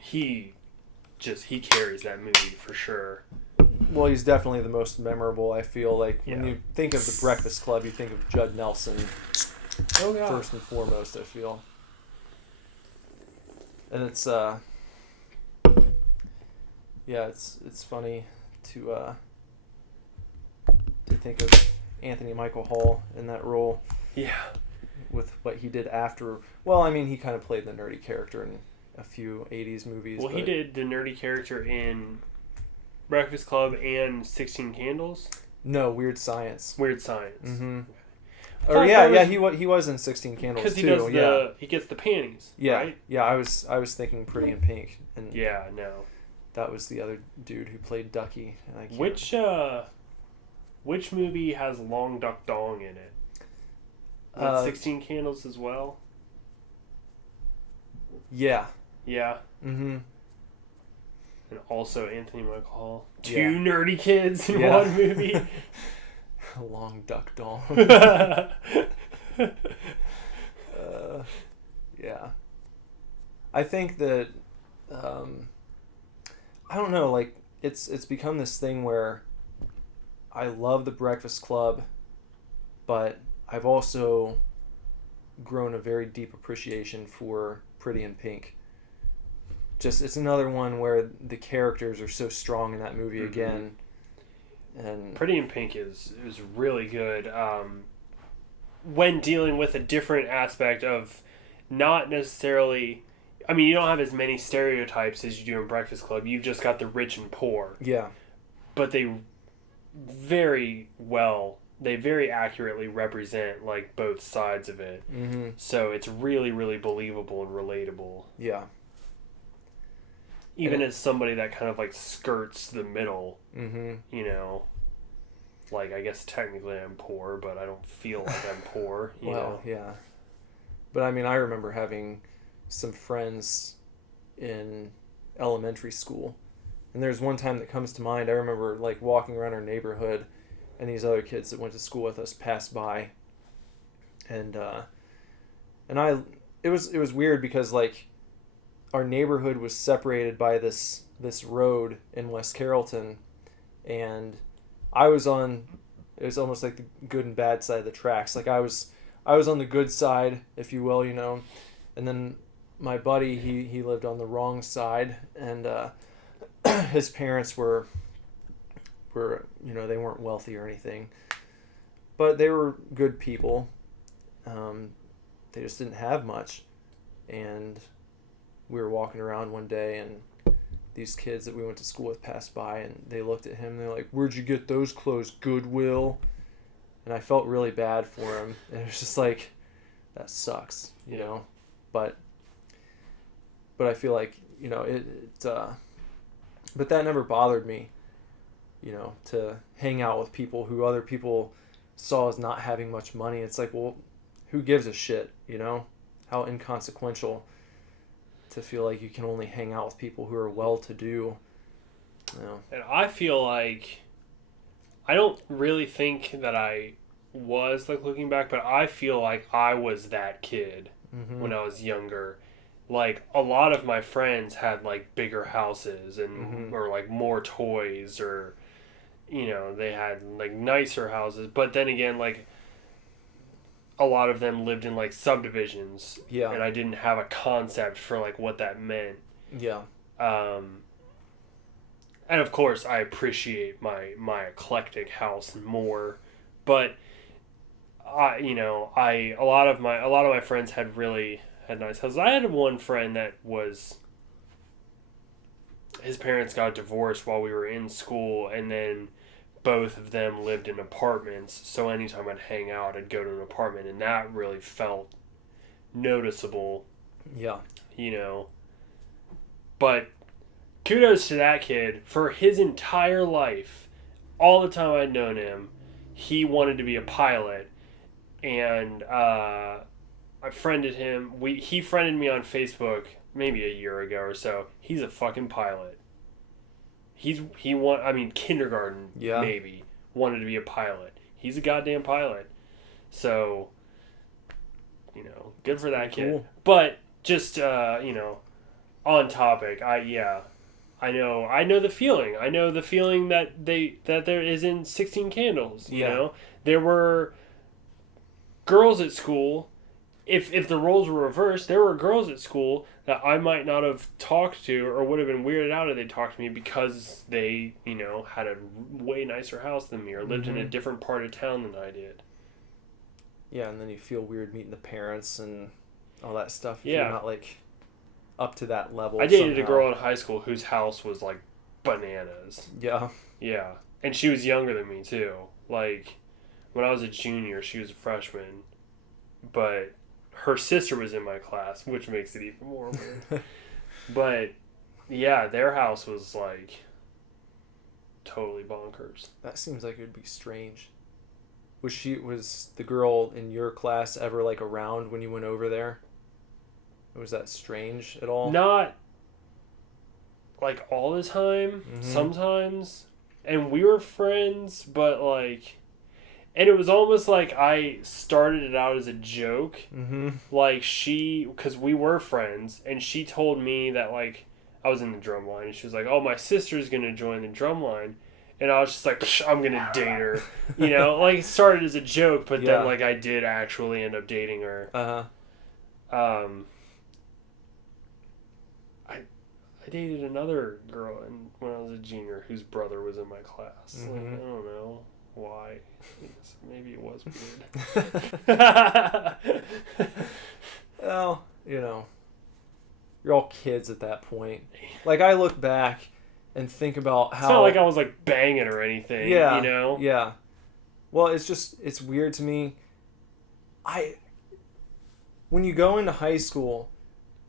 he carries that movie for sure. Well, he's definitely the most memorable, I feel like. Yeah. When you think of The Breakfast Club, you think of Judd Nelson first and foremost, I feel. And it's it's funny to think of Anthony Michael Hall in that role. Yeah. With what he did after. Well, I mean, he kind of played the nerdy character a few 80s movies. Well, he did the nerdy character in Breakfast Club and 16 Candles. No, Weird Science. Weird Science. Mm-hmm. I Or thought yeah, that he was in 16 Candles because too. he does yeah. he gets the panties. Yeah, Right? yeah. I was thinking Pretty in Pink, and Yeah. No. that was the other dude who played Ducky. And I can't- Which movie has Long Duck Dong in it? 16 Candles as well. Yeah. Yeah. Mm-hmm. And also Anthony Michael Hall. Two Yeah. nerdy kids in Yeah. one movie. Long Duck Doll. Yeah. I think that I don't know, like it's become this thing where I love The Breakfast Club, but I've also grown a very deep appreciation for Pretty in Pink. Just it's another one where the characters are so strong in that movie again. And Pretty in Pink is really good when dealing with a different aspect of not necessarily... I mean, you don't have as many stereotypes as you do in Breakfast Club. You've just got the rich and poor. yeah. But they very accurately represent like both sides of it. Mm-hmm. So it's really, really believable and relatable. Yeah. Even as somebody that kind of like skirts the middle, Mm-hmm. you know, like I guess technically I'm poor, but I don't feel like I'm poor, you know. Yeah. But I mean, I remember having some friends in elementary school, and there's one time that comes to mind. I remember like walking around our neighborhood, and these other kids that went to school with us passed by, and it was weird because like our neighborhood was separated by this road in West Carrollton, and I was on, it was almost like the good and bad side of the tracks. Like I was on the good side, if you will, you know, and then my buddy, he lived on the wrong side, and his parents were, you know, they weren't wealthy or anything, but they were good people. They just didn't have much, and we were walking around one day, and these kids that we went to school with passed by, and they looked at him, and they're like, "Where'd you get those clothes? Goodwill?" And I felt really bad for him, and it was just like, that sucks, you know, but I feel like, you know, but that never bothered me, you know, to hang out with people who other people saw as not having much money. It's like, well, who gives a shit, you know? How inconsequential to feel like you can only hang out with people who are well-to-do, you know? And I feel like, I don't really think that I was, like, looking back, but I feel like I was that kid when I was younger. Like, a lot of my friends had, like, bigger houses and or, like, more toys, or, you know, they had, like, nicer houses. But then again, like, a lot of them lived in, like, subdivisions. Yeah. And I didn't have a concept for, like, what that meant. Yeah. And, of course, I appreciate my eclectic house more. But, a lot of my friends had nice houses. I had one friend that his parents got divorced while we were in school, and then both of them lived in apartments, so anytime I'd hang out, I'd go to an apartment, and that really felt noticeable. Yeah. You know. But kudos to that kid. For his entire life, all the time I'd known him, he wanted to be a pilot, and I friended him. He friended me on Facebook maybe a year ago or so. He's a fucking pilot. Kindergarten, Yeah. maybe, wanted to be a pilot. He's a goddamn pilot. So, you know, good for that kid. Cool. But just, you know, on topic, I know the feeling. I know the feeling that there is in 16 Candles, you know? There were girls at school. If the roles were reversed, there were girls at school that I might not have talked to, or would have been weirded out if they talked to me, because they, you know, had a way nicer house than me, or lived in a different part of town than I did. Yeah, and then you feel weird meeting the parents and all that stuff. If Yeah. You're not like up to that level. I dated somehow. a girl in high school whose house was like bananas. Yeah. Yeah. And she was younger than me too. Like, when I was a junior, she was a freshman. But her sister was in my class, which makes it even more weird. But, yeah, their house was like totally bonkers. That seems like it would be strange. Was the girl in your class ever like around when you went over there? Was that strange at all? Not like all the time. Mm-hmm. Sometimes. And we were friends, but like, and it was almost like I started it out as a joke. Mm-hmm. Like because we were friends, and she told me that like I was in the drum line, and she was like, "Oh, my sister's gonna join the drum line," and I was just like, "I'm gonna date her," you know. Like, it started as a joke, but then like I did actually end up dating her. I dated another girl when I was a junior whose brother was in my class. Mm-hmm. Like, I don't know why. Maybe it was weird. Well, you know, you're all kids at that point. Like, I look back and think about how... It's not like I was like banging or anything, yeah, you know? Yeah. Well, it's weird to me. When you go into high school,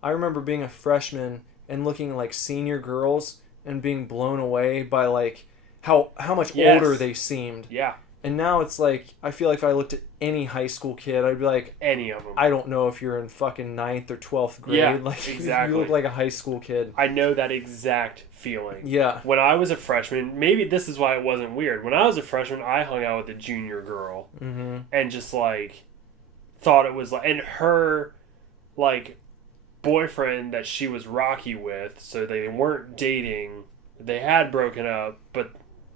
I remember being a freshman and looking at like senior girls and being blown away by like how much older they seemed. Yeah. And now it's like, I feel like if I looked at any high school kid, I'd be like, any of them. I don't know if you're in fucking 9th or 12th grade. Yeah, like, exactly. You look like a high school kid. I know that exact feeling. Yeah. When I was a freshman, maybe this is why it wasn't weird. When I was a freshman, I hung out with a junior girl. Mm-hmm. And just like thought it was like, and her like boyfriend that she was rocky with, so they weren't dating, they had broken up, but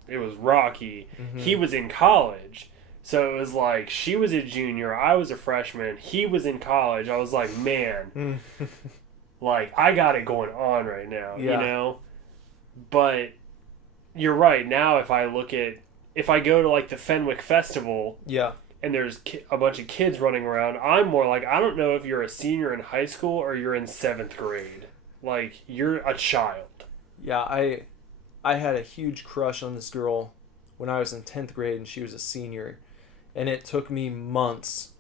it was rocky. Mm-hmm. He was in college, so it was like she was a junior, I was a freshman, he was in college. I was like, man, like I got it going on right now. You know. But you're right. Now if I go to like the Fenwick Festival, and there's a bunch of kids running around, I'm more like, I don't know if you're a senior in high school or you're in 7th grade. Like, you're a child. Yeah, I had a huge crush on this girl when I was in 10th grade and she was a senior. And it took me months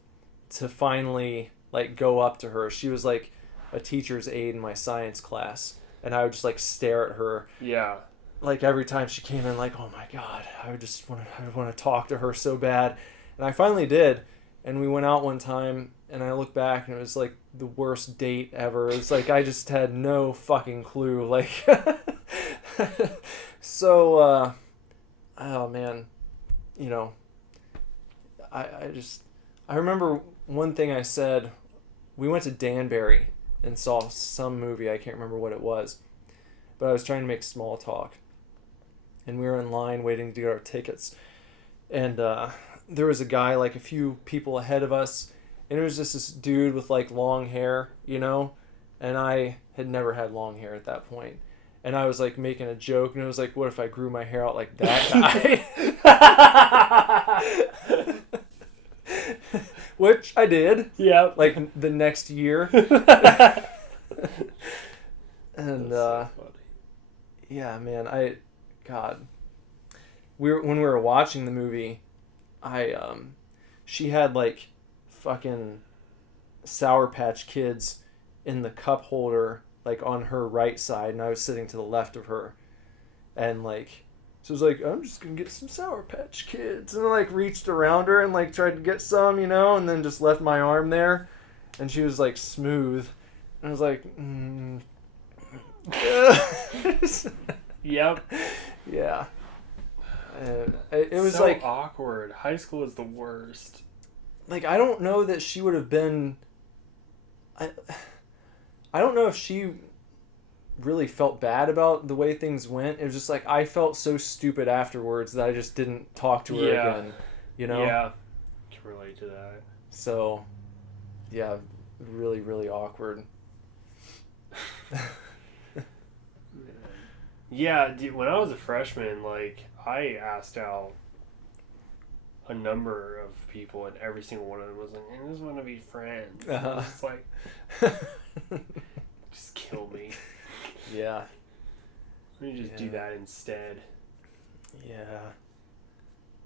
to finally, like, go up to her. She was, like, a teacher's aide in my science class. And I would just, like, stare at her. Yeah. Like, every time she came in, like, oh, my God, I want to talk to her so bad. And I finally did, and we went out one time, and I look back, and it was, like, the worst date ever. It's like, I just had no fucking clue, like, so, oh, man, you know, I remember one thing I said, we went to Danbury and saw some movie, I can't remember what it was, but I was trying to make small talk, and we were in line waiting to get our tickets, and, there was a guy like a few people ahead of us, and it was just this dude with like long hair, you know, and I had never had long hair at that point, and I was like making a joke, and it was like, what if I grew my hair out like that guy? Which I did. Yeah. Like the next year. And so funny. Yeah, man, when we were watching the movie, she had like fucking Sour Patch Kids in the cup holder, like on her right side, and I was sitting to the left of her, and like, so I was like, I'm just gonna get some Sour Patch Kids, and I like reached around her and like tried to get some, you know, and then just left my arm there, and she was like smooth, and I was like, Yep. Yeah. It was so like awkward. High school is the worst. Like, I don't know that she would have been. I don't know if she really felt bad about the way things went. It was just like I felt so stupid afterwards that I just didn't talk to her again. You know? Yeah. I can relate to that. So, yeah, really, really awkward. Yeah, dude, when I was a freshman, like, I asked out a number of people, and every single one of them was like, I just want to be friends. Uh-huh. It's like, just kill me. Yeah. Let me just do that instead. Yeah.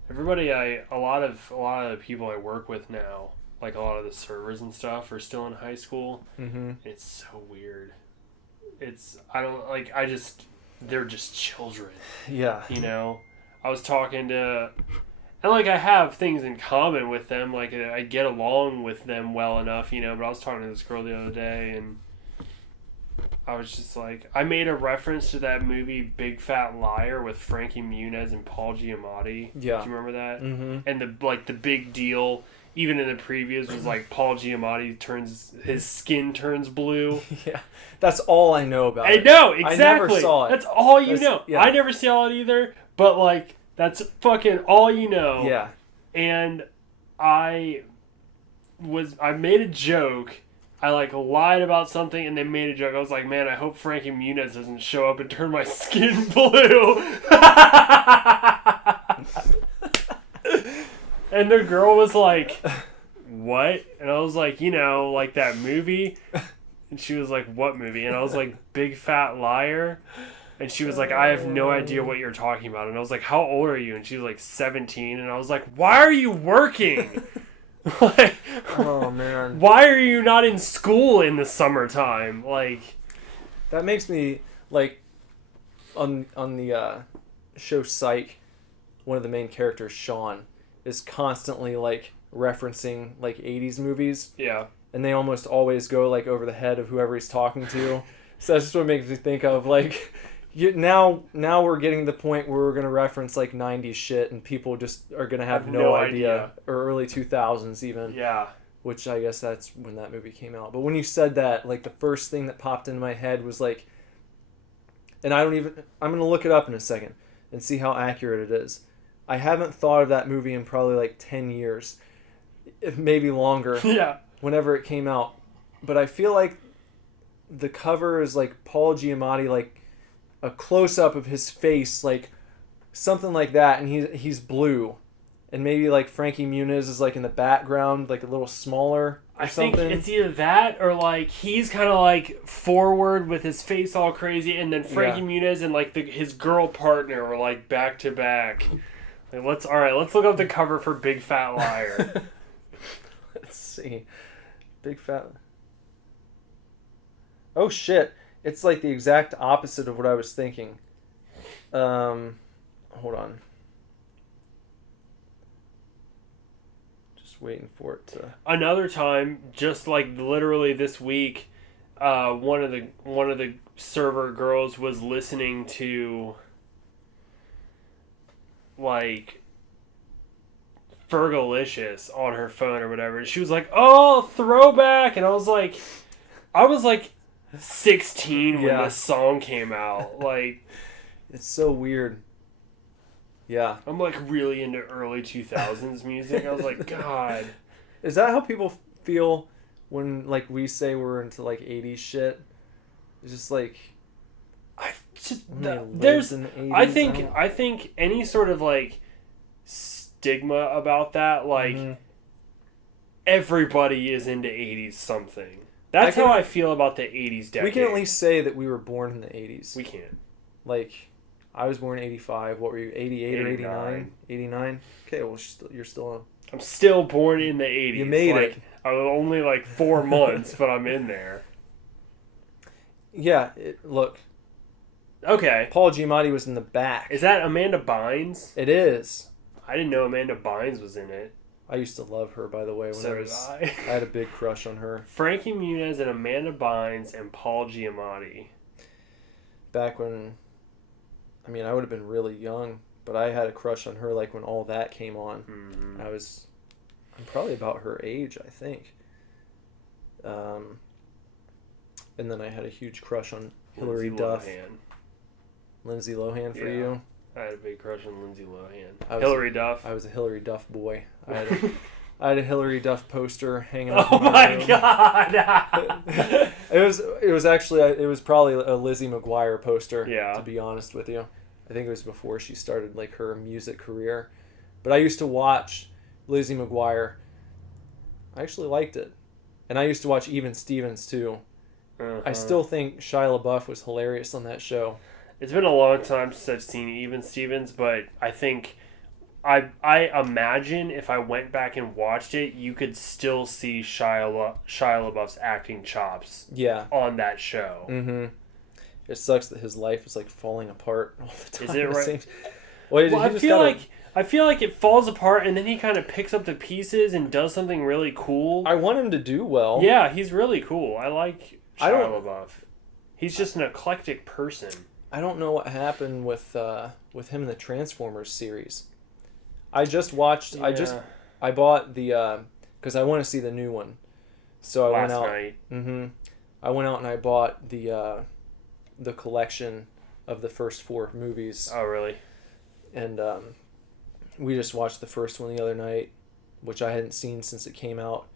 Everybody, a lot of the people I work with now, like a lot of the servers and stuff, are still in high school. Mm-hmm. It's so weird. They're just children. Yeah. You know? I was talking to, and like I have things in common with them, like I get along with them well enough, you know, but I was talking to this girl the other day, and I was just like, I made a reference to that movie Big Fat Liar with Frankie Muniz and Paul Giamatti. Yeah. Do you remember that? Mm-hmm. And the big deal, even in the previews, was like Paul Giamatti his skin turns blue. Yeah. That's all I know about it. I know, exactly. I never saw it. That's all you know. Yeah. I never saw it either, but like, that's fucking all you know. Yeah. And I made a joke. I like lied about something and then made a joke. I was like, man, I hope Frankie Muniz doesn't show up and turn my skin blue. And the girl was like, what? And I was like, you know, like that movie. And she was like, what movie? And I was like, Big Fat Liar. And she was like, I have no idea what you're talking about. And I was like, how old are you? And she was like 17. And I was like, why are you working? Like, Oh man. why are you not in school in the summertime? Like, That makes me like on the show Psych, one of the main characters, Sean, is constantly like referencing like 80s movies, yeah. and they almost always go like over the head of whoever he's talking to. So that's just what makes me think of like now we're getting to the point where we're gonna reference like 90s shit and people just are gonna have no idea. Or early 2000s even. Yeah. Which I guess that's when that movie came out. But when you said that, like the first thing that popped into my head was like, and I'm gonna look it up in a second and see how accurate it is. I haven't thought of that movie in probably like 10 years, if maybe longer. Yeah. Whenever it came out. But I feel like the cover is like Paul Giamatti, like a close-up of his face, like something like that, and he's blue. And maybe like Frankie Muniz is like in the background, like a little smaller or something. I think it's either that or like he's kind of like forward with his face all crazy, and then Frankie Muniz and like his girl partner are like back to back. Like, let's look up the cover for Big Fat Liar. Let's see. Big Fat... Oh shit. It's like the exact opposite of what I was thinking. Hold on. Just waiting for it to... Another time, just like literally this week, one of the server girls was listening to like Fergalicious on her phone or whatever, and she was like, "Oh, throwback!" And I was like 16 when this song came out. Like, it's so weird. Yeah. I'm like really into early 2000s music. I was like, God. Is that how people feel when like we say we're into like 80s shit? It's just like there's in the 80s, I think any sort of like stigma about that, like everybody is into 80s something. That's how I feel about the 80s decade. We can at least say that we were born in the 80s. We can. Like, I was born in 85. What were you, 88 or 89? 89? Okay, well, you're still... I'm still born in the 80s. You made it. I was only like 4 months, but I'm in there. Yeah, look. Okay. Paul Giamatti was in the back. Is that Amanda Bynes? It is. I didn't know Amanda Bynes was in it. I used to love her, by the way. So did I. I had a big crush on her. Frankie Muniz and Amanda Bynes and Paul Giamatti. Back when... I mean, I would have been really young, but I had a crush on her like when all that came on. Mm-hmm. I'm probably about her age, I think. And then I had a huge crush on Hilary Duff. Lindsay Lohan for you? I had a big crush on Lindsay Lohan. Hilary Duff. I was a Hilary Duff boy. I had a Hilary Duff poster hanging up. Oh my god! It was actually probably a Lizzie McGuire poster. Yeah. To be honest with you, I think it was before she started like her music career, but I used to watch Lizzie McGuire. I actually liked it, and I used to watch Even Stevens too, I still think Shia LaBeouf was hilarious on that show. It's been a long time since I've seen Even Stevens, but I think I imagine if I went back and watched it, you could still see Shia LaBeouf's acting chops Yeah. on that show. Mm-hmm. It sucks that his life is like falling apart all the time. Is it right? Well, I feel like it falls apart, and then he kind of picks up the pieces and does something really cool. I want him to do well. Yeah, he's really cool. I like I Shia don't- LaBeouf. He's just an eclectic person. I don't know what happened with him in the Transformers series. I just watched. Yeah. I bought the because I want to see the new one. So I went Last out. night. Mm-hmm. I went out and I bought the collection of the first 4 movies, Oh, really? and we just watched the first one the other night, which I hadn't seen since it came out.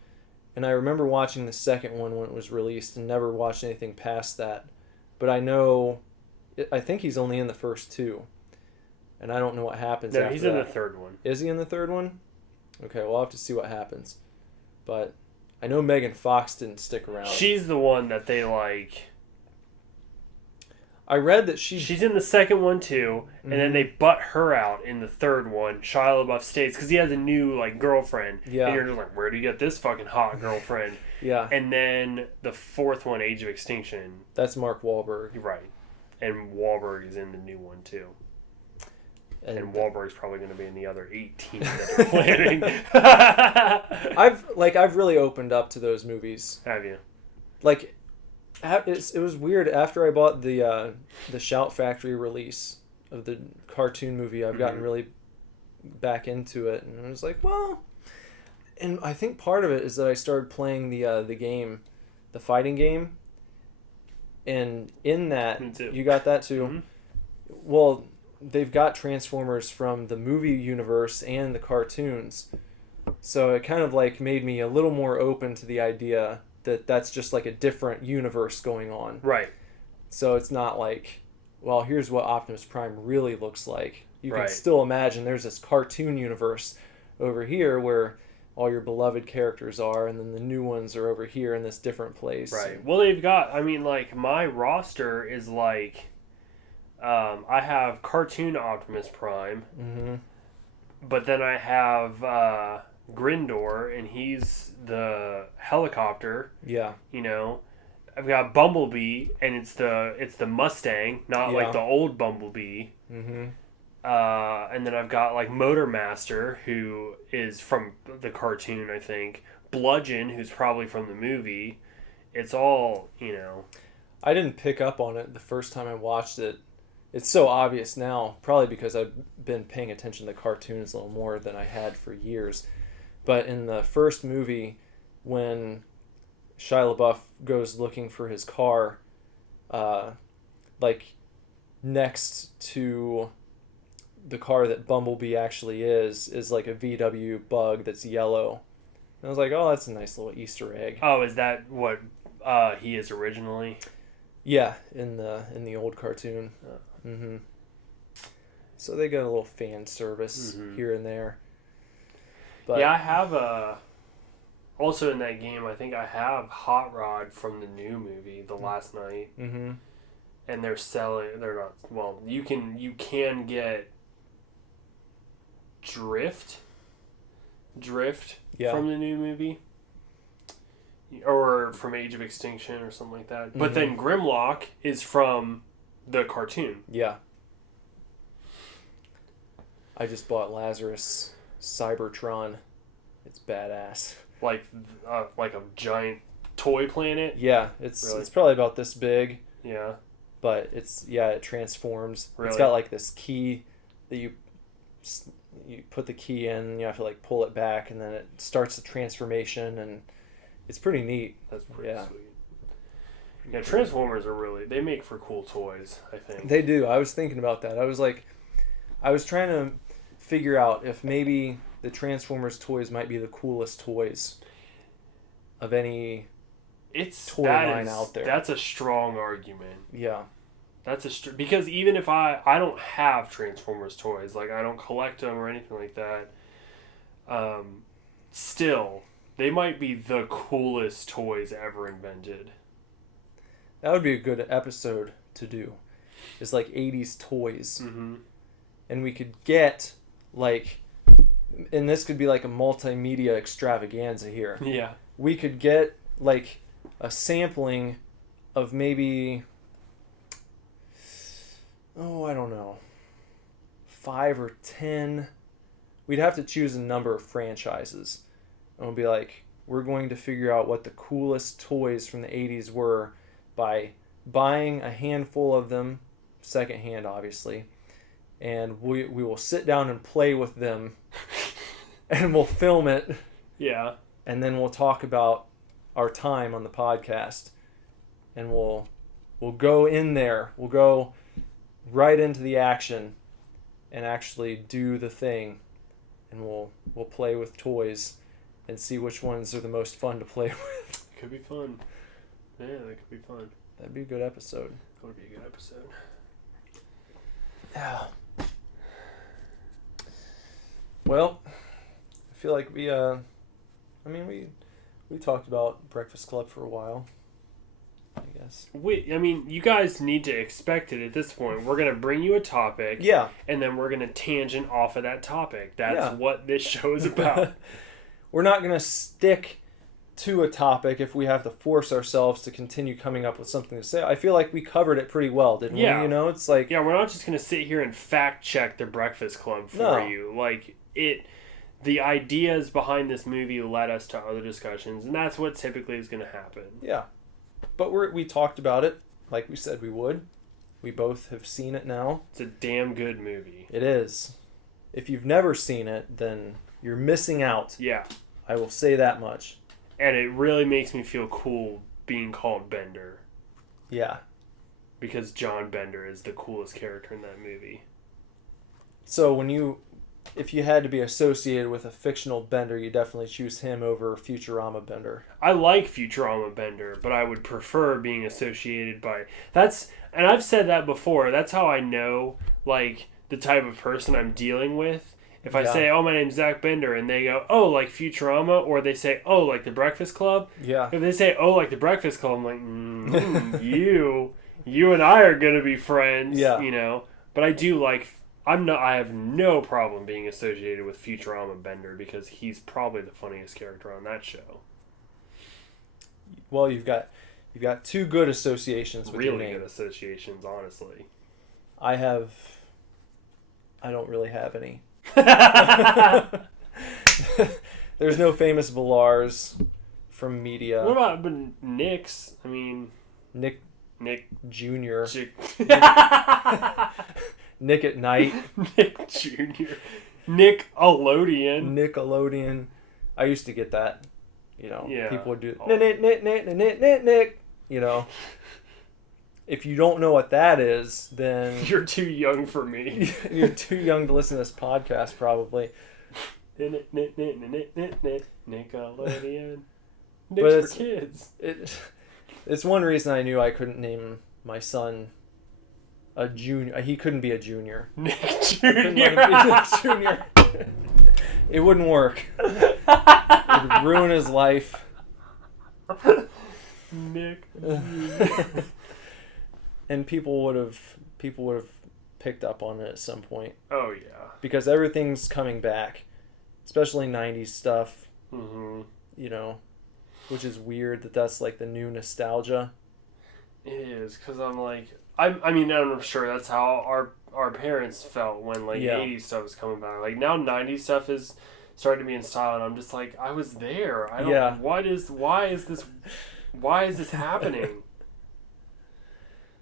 And I remember watching the second one when it was released and never watched anything past that. But I think he's only in the first 2. And I don't know what happens No, after he's in the that. third one. Is he in the third one? Okay, we'll have to see what happens. But I know Megan Fox didn't stick around. She's the one that they like. I read that she's She's in the second one too, and then they butt her out in the third one. Shia LaBeouf stays because he has a new like girlfriend. Yeah. And you're just like, where do you get this fucking hot girlfriend? yeah, And then the fourth one, Age of Extinction. that's Mark Wahlberg. Right. And Wahlberg is in the new one too. And Wahlberg's probably going to be in the other 18 that they're planning. I've really opened up to those movies. Have you? Like, it was weird after I bought the Shout Factory release of the cartoon movie. I've gotten really back into it, and I was like, well, and I think part of it is that I started playing the game, the fighting game, and in that Me too. you got that too. Mhm. Well, they've got Transformers from the movie universe and the cartoons, so it kind of like made me a little more open to the idea that that's just like a different universe going on. Right. So it's not like, well, here's what Optimus Prime really looks like. You can Right. still imagine there's this cartoon universe over here where all your beloved characters are, and then the new ones are over here in this different place. Right. Well, they've got, I mean, like, my roster is like, I have cartoon Optimus Prime, Mm-hmm. but then I have Grindor, and he's the helicopter, Yeah. you know. I've got Bumblebee, and it's the Mustang, not Yeah. like the old Bumblebee. Mm-hmm. And then I've got like Motormaster, who is from the cartoon, I think. Bludgeon, who's probably from the movie. It's all, you know. I didn't pick up on it the first time I watched it. It's so obvious now, probably because I've been paying attention to cartoons a little more than I had for years. But in the first movie, when Shia LaBeouf goes looking for his car, like next to the car that Bumblebee actually is like a VW Bug that's yellow. And I was like, oh, that's a nice little Easter egg. Oh, is that what he is originally? Yeah, in the old cartoon. Mm-hmm. So they got a little fan service here and there. But Yeah, I have also in that game, I think I have Hot Rod from the new movie, The Last Night. Mm-hmm. And they're not, well, you can get Drift Yeah. from the new movie, or from Age of Extinction or something like that. But then Grimlock is from the cartoon. Yeah. I just bought Lazarus Cybertron. It's badass. Like a giant toy planet. Yeah, Really? it's probably about this big, Yeah. but it transforms. Really? It's got like this key that you put the key in, and you have to like pull it back, and then it starts the transformation, and it's pretty neat. That's pretty Yeah. sweet. Yeah, Transformers they make for cool toys, I think. They do. I was thinking about that. I was trying to figure out if maybe the Transformers toys might be the coolest toys of any toy line out there. That's a strong argument. Yeah. Because even if I don't have Transformers toys, like I don't collect them or anything like that, still, they might be the coolest toys ever invented. That would be a good episode to do. It's like 80s toys. Mm-hmm. And we could get, like, and this could be like a multimedia extravaganza here. Yeah. We could get, like, a sampling of maybe, I don't know, 5 or 10. We'd have to choose a number of franchises. And we'll be like, we're going to figure out what the coolest toys from the 80s were by buying a handful of them, secondhand obviously, and we will sit down and play with them, and we'll film it. Yeah. And then we'll talk about our time on the podcast, and we'll go in there. We'll go right into the action and actually do the thing, and we'll play with toys and see which ones are the most fun to play with. Could be fun. Yeah, that could be fun. That'd be a good episode. That would be a good episode. Yeah. Well, I feel like we talked about Breakfast Club for a while, I guess. You guys need to expect it at this point. We're going to bring you a topic. Yeah. And then we're going to tangent off of that topic. That's Yeah. what this show is about. We're not going to stick to a topic if we have to force ourselves to continue coming up with something to say. I feel like we covered it pretty well, didn't we? You know, it's like... Yeah, we're not just going to sit here and fact check the Breakfast Club for you. Like, the ideas behind this movie led us to other discussions, and that's what typically is going to happen. Yeah. But we talked about it like we said we would. We both have seen it now. It's a damn good movie. It is. If you've never seen it, then you're missing out. Yeah. I will say that much. And it really makes me feel cool being called Bender. Yeah. Because John Bender is the coolest character in that movie. So if you had to be associated with a fictional Bender, you definitely choose him over Futurama Bender. I like Futurama Bender, but I would prefer being associated by... And I've said that before. That's how I know, like, the type of person I'm dealing with. If I say, my name's Zach Bender, and they go, oh, like Futurama, or they say, oh, like The Breakfast Club. Yeah. If they say, oh, like The Breakfast Club, I'm like, you and I are going to be friends, you know. But I do like, I have no problem being associated with Futurama Bender because he's probably the funniest character on that show. Well, you've got two good associations with your name. Really good associations, honestly. I don't really have any. There's no famous Villars from media. What about Nick's? I mean, Nick Jr. Nick at Night. Nick Jr. Nickelodeon. I used to get that. You know, people would do Nick. You know, if you don't know what that is, then you're too young for me. You're too young to listen to this podcast, probably. Nickelodeon. But Nick's for kids. It's one reason I knew I couldn't name my son a junior. He couldn't be a junior. Nick Nick Jr. It wouldn't work. It would ruin his life. Nick. And people would have picked up on it at some point. Oh yeah. Because everything's coming back, especially 90s stuff. Mm-hmm. You know, which is weird that's like the new nostalgia. It is, because I'm like, I'm sure that's how our parents felt when like 80s stuff was coming back. Like now 90s stuff is starting to be in style, and I'm just like, I was there. I don't. Why is this happening?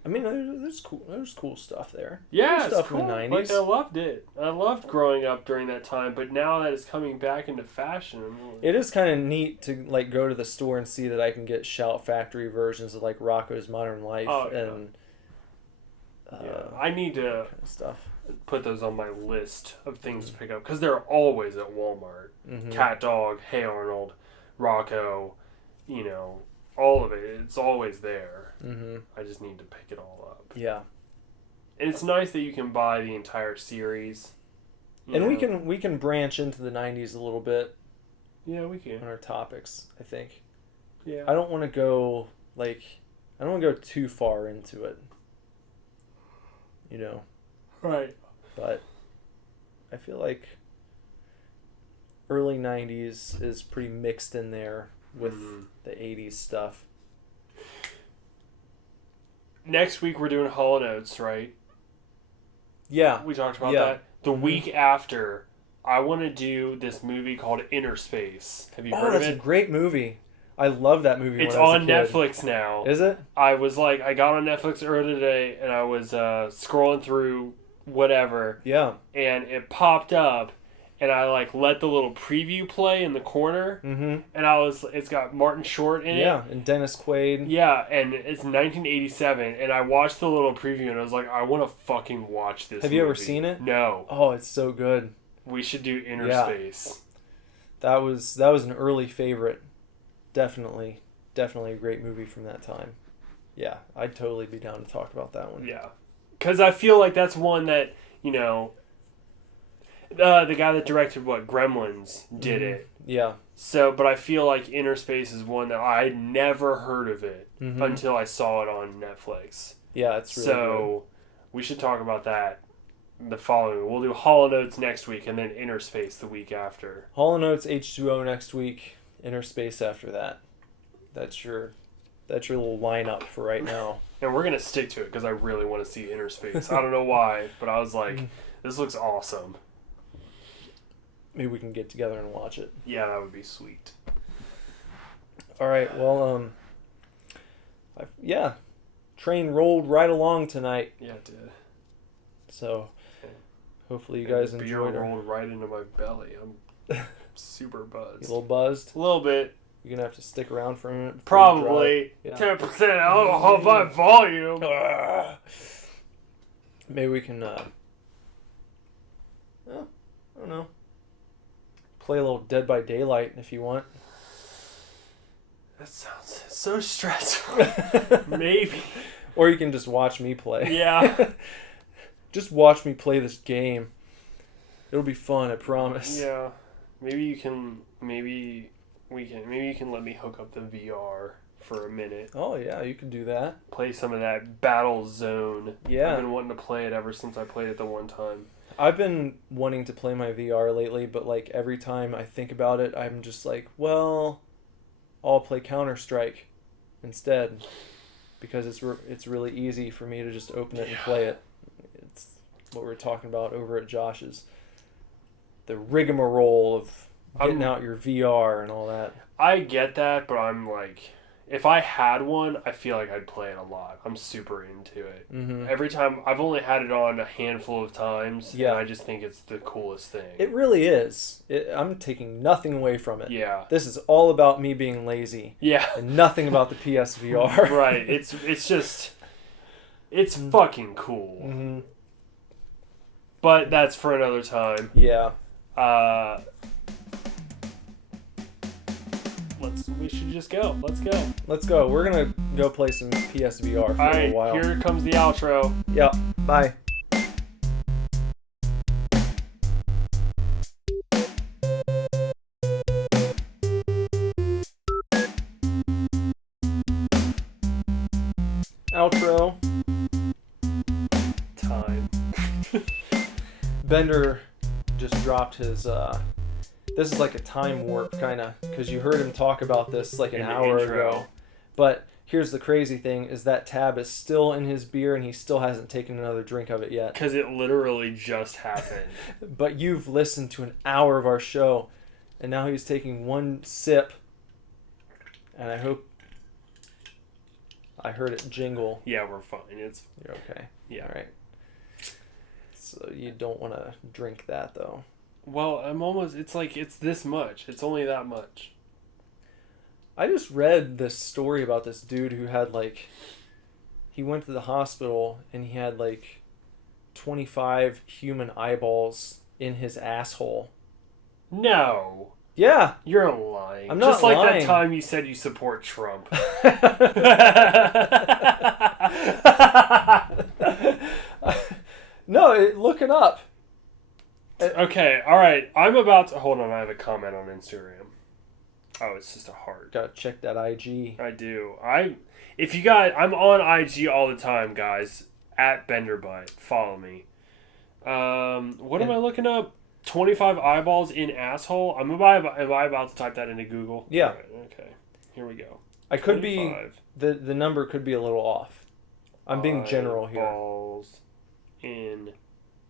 I mean, there's cool stuff there. Yeah, there's stuff it's cool. in the 90s. Like, I loved it. I loved growing up during that time, but now that it's coming back into fashion, it is kind of neat to like go to the store and see that I can get Shout Factory versions of like Rocko's Modern Life and I need to kind of stuff. Put those on my list of things to pick up because they're always at Walmart. Mm-hmm. Cat Dog, Hey Arnold, Rocco, you know, all of it. It's always there. Mm-hmm. I just need to pick it all up. Yeah. And it's nice that you can buy the entire series. And we can branch into the 90s a little bit. Yeah, we can. On our topics, I think. Yeah. I don't want to go like I don't want to go too far into it. You know. Right. But I feel like early 90s is pretty mixed in there with the 80s stuff. Next week we're doing Hall & Oates, right? Yeah. We talked about that. The week after, I want to do this movie called Inner Space. Have you heard of that's it? a great movie. I love that movie. It's when I was on a kid. Netflix now. Is it? I got on Netflix earlier today, and I was scrolling through whatever. Yeah. And it popped up, and I let the little preview play in the corner, and it's got Martin Short in it. Yeah, and Dennis Quaid. Yeah, and it's 1987, and I watched the little preview, and I was like, I want to fucking watch this. Have you ever seen it? No. Oh, it's so good. We should do Inner Space. That was an early favorite. Definitely a great movie from that time. Yeah, I'd totally be down to talk about that one. Yeah, because I feel like that's one that, the guy that directed Gremlins did it. Yeah. So, but I feel like Inner Space is one that I never heard of it until I saw it on Netflix. Yeah, it's really good. We should talk about that the following. We'll do Hall & Oates next week and then Inner Space the week after. Hall & Oates H2O next week, Inner Space after that. That's your little lineup for right now. And we're going to stick to it because I really want to see Inner Space. I don't know why, but I was like, this looks awesome. Maybe we can get together and watch it. Yeah, that would be sweet. All right, well, train rolled right along tonight. Yeah, it did. So, hopefully you guys enjoyed it. Beer rolled right into my belly. I'm super buzzed. You a little buzzed? A little bit. You're going to have to stick around for a minute. Probably. Yeah. 10% alcohol by volume. Maybe we can, I don't know. Play a little Dead by Daylight if you want. That sounds so stressful. Maybe. Or you can just watch me play. Yeah. Just watch me play this game. It'll be fun, I promise. Yeah. Maybe you can let me hook up the VR for a minute. Oh yeah, you can do that. Play some of that Battle Zone. Yeah. I've been wanting to play it ever since I played it the one time. I've been wanting to play my VR lately, but every time I think about it, I'm just like, well, I'll play Counter-Strike instead, because it's really easy for me to just open it and play it. It's what we were talking about over at Josh's. The rigmarole of getting out your VR and all that. I get that, but I'm like, if I had one, I feel like I'd play it a lot. I'm super into it. Mm-hmm. Every time, I've only had it on a handful of times, and I just think it's the coolest thing. It really is. I'm taking nothing away from it. Yeah. This is all about me being lazy. Yeah. And nothing about the PSVR. Right. It's fucking cool. Mm-hmm. But that's for another time. Yeah. We should just go. Let's go. Let's go. We're gonna go play some PSVR for a little while. Here comes the outro. Yeah. Bye. Outro. Time. Bender just dropped his this is like a time warp kind of, because you heard him talk about this like an hour ago. But here's the crazy thing is that tab is still in his beer and he still hasn't taken another drink of it yet. Because it literally just happened. But you've listened to an hour of our show and now he's taking one sip, and I hope I heard it jingle. Yeah, we're fine. You're okay. Yeah. All right. So you don't want to drink that though. Well, it's this much. It's only that much. I just read this story about this dude who had he went to the hospital and he had 25 human eyeballs in his asshole. No. Yeah. You're lying. I'm not just like lying. that time you said you support Trump. No, look it up. Okay, alright. Hold on, I have a comment on Instagram. Oh, it's just a heart. Gotta check that IG. I do. I'm on IG all the time, guys. At BenderButt. Follow me. What am I looking up? 25 eyeballs in asshole? Am I about to type that into Google? Yeah. Right, okay. Here we go. I could 25 be... The number could be a little off. I'm being general here. Eyeballs in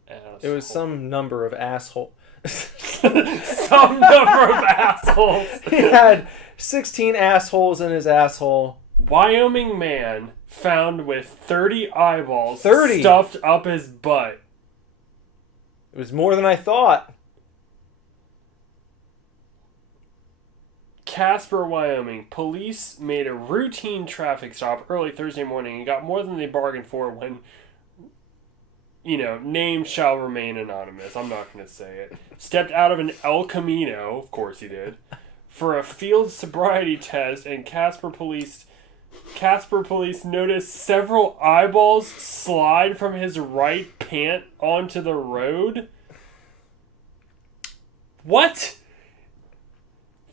asshole. It was some number of asshole. Some number of assholes. He had 16 assholes in his asshole. Wyoming man found with 30 eyeballs 30? Stuffed up his butt. It was more than I thought. Casper, Wyoming. Police made a routine traffic stop early Thursday morning and got more than they bargained for when, name shall remain anonymous. I'm not going to say it. Stepped out of an El Camino, of course he did, for a field sobriety test, and Casper police noticed several eyeballs slide from his right pant onto the road. What?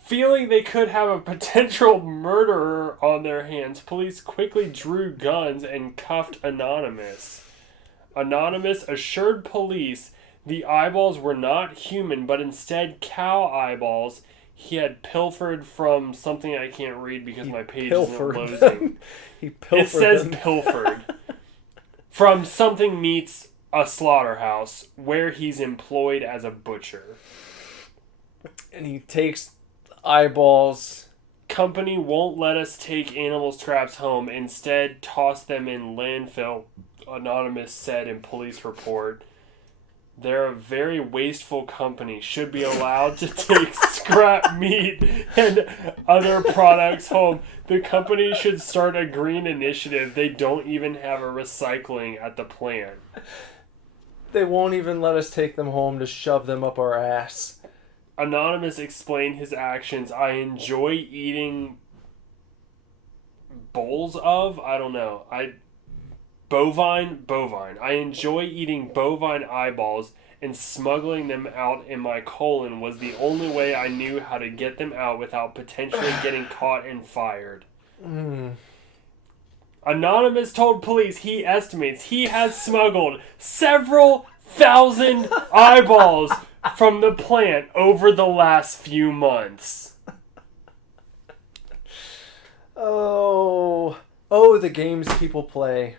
Feeling they could have a potential murderer on their hands, police quickly drew guns and cuffed Anonymous. Anonymous assured police the eyeballs were not human, but instead cow eyeballs he had pilfered from something I can't read because my page isn't loading. He pilfered It says them. pilfered. From something meets a slaughterhouse where he's employed as a butcher. And he takes eyeballs. Company won't let us take animal scraps home. Instead, toss them in landfill, Anonymous said in police report. They're a very wasteful company. Should be allowed to take scrap meat and other products home. The company should start a green initiative. They don't even have a recycling at the plant. They won't even let us take them home to shove them up our ass. Anonymous explained his actions. I enjoy eating bowls of, I don't know. Bovine. I enjoy eating bovine eyeballs, and smuggling them out in my colon was the only way I knew how to get them out without potentially getting caught and fired. Anonymous told police he estimates he has smuggled several thousand eyeballs from the plant over the last few months. Oh, the games people play.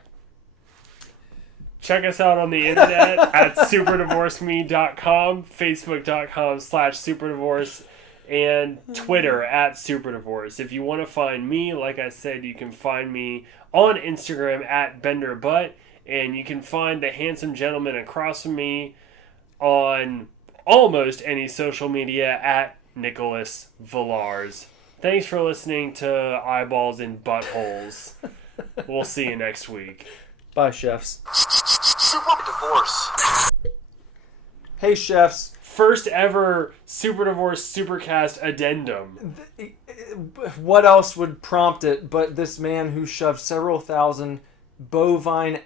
Check us out on the internet at superdivorceme.com, facebook.com/superdivorce, and Twitter at superdivorce. If you want to find me, like I said, you can find me on Instagram at BenderButt, and you can find the handsome gentleman across from me on almost any social media at Nicholas Villars. Thanks for listening to Eyeballs in Buttholes. We'll see you next week. Bye, chefs. Super divorce. Hey, chefs. First ever Super Divorce Supercast addendum. What else would prompt it but this man who shoved several thousand bovine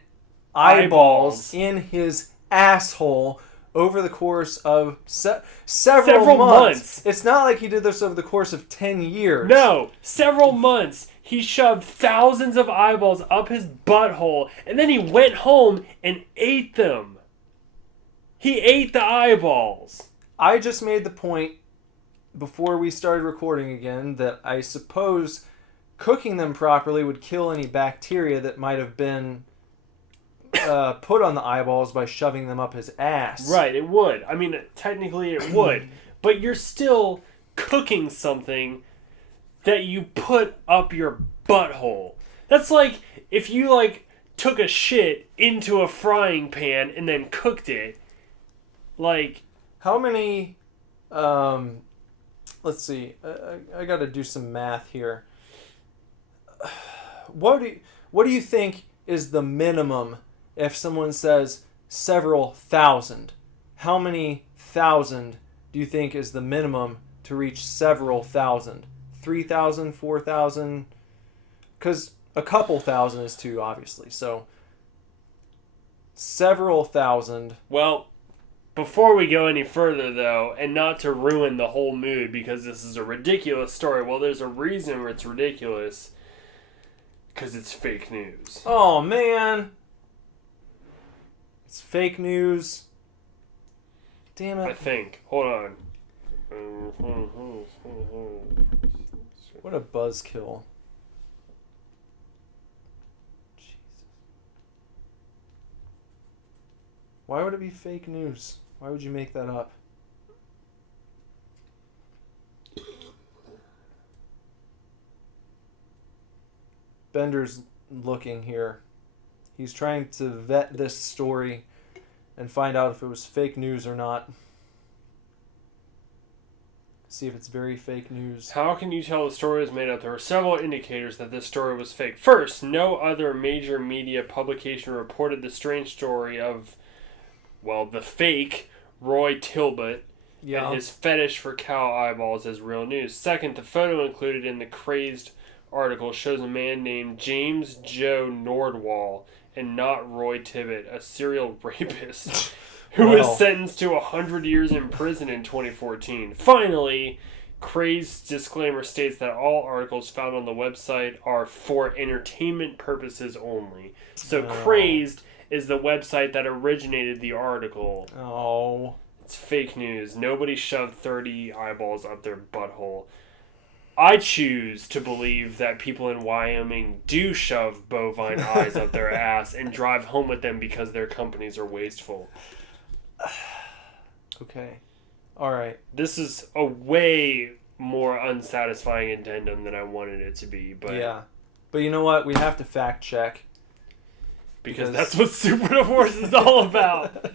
eyeballs in his asshole over the course of several months. It's not like he did this over the course of 10 years. No, several months. He shoved thousands of eyeballs up his butthole, and then he went home and ate them. He ate the eyeballs. I just made the point before we started recording again that I suppose cooking them properly would kill any bacteria that might have been put on the eyeballs by shoving them up his ass. Right, it would. I mean, technically it would. But you're still cooking something that you put up your butthole. That's like if you took a shit into a frying pan and then cooked it. How many let's see. I got to do some math here. What do you think is the minimum if someone says several thousand? How many thousand do you think is the minimum to reach several thousand? 3,000, 4,000? Because a couple thousand is too, obviously. So, several thousand. Well, before we go any further, though, and not to ruin the whole mood, because this is a ridiculous story, well, there's a reason it's ridiculous. Because it's fake news. Oh, man. It's fake news. Damn it. I think. Hold on. What a buzzkill. Jesus. Why would it be fake news? Why would you make that up? Bender's looking here. He's trying to vet this story and find out if it was fake news or not. See if it's very fake news. How can you tell the story was made up? There are several indicators that this story was fake. First, no other major media publication reported the strange story of, well, the fake Roy Tilbert and his fetish for cow eyeballs as real news. Second, the photo included in the crazed article shows a man named James Joe Nordwall and not Roy Tibbet, a serial rapist who was sentenced to 100 years in prison in 2014. Finally, Crazed disclaimer states that all articles found on the website are for entertainment purposes only. So Crazed is the website that originated the article. Oh. It's fake news. Nobody shoved 30 eyeballs up their butthole. I choose to believe that people in Wyoming do shove bovine eyes up their ass and drive home with them because their companies are wasteful. Okay. Alright. This is a way more unsatisfying addendum than I wanted it to be. But yeah. But you know what? We have to fact check. Because that's what Super Divorce is all about.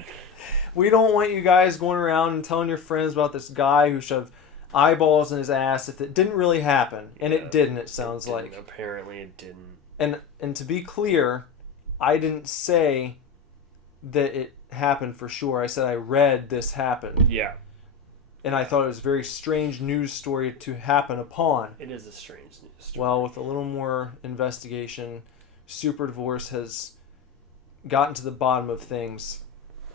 We don't want you guys going around and telling your friends about this guy who shoved eyeballs in his ass if it didn't really happen. And it didn't, it sounds like. Apparently it didn't. And to be clear, I didn't say that it happened for sure. I said I read this happen. Yeah. And I thought it was a very strange news story to happen upon. It is a strange news story. Well, with a little more investigation, Super Divorce has gotten to the bottom of things,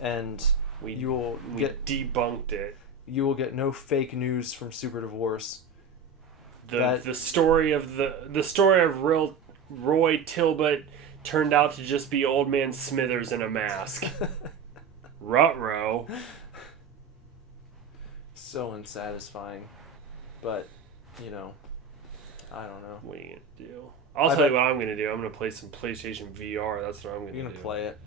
and you will get debunked it. You will get no fake news from Super Divorce. The story of real Roy Tilbert turned out to just be Old Man Smithers in a mask. Ruh-roh. So unsatisfying. But, you know, I don't know. What are you going to do? I'll tell you what I'm going to do. I'm going to play some PlayStation VR. That's what I'm going to do. You're going to play it.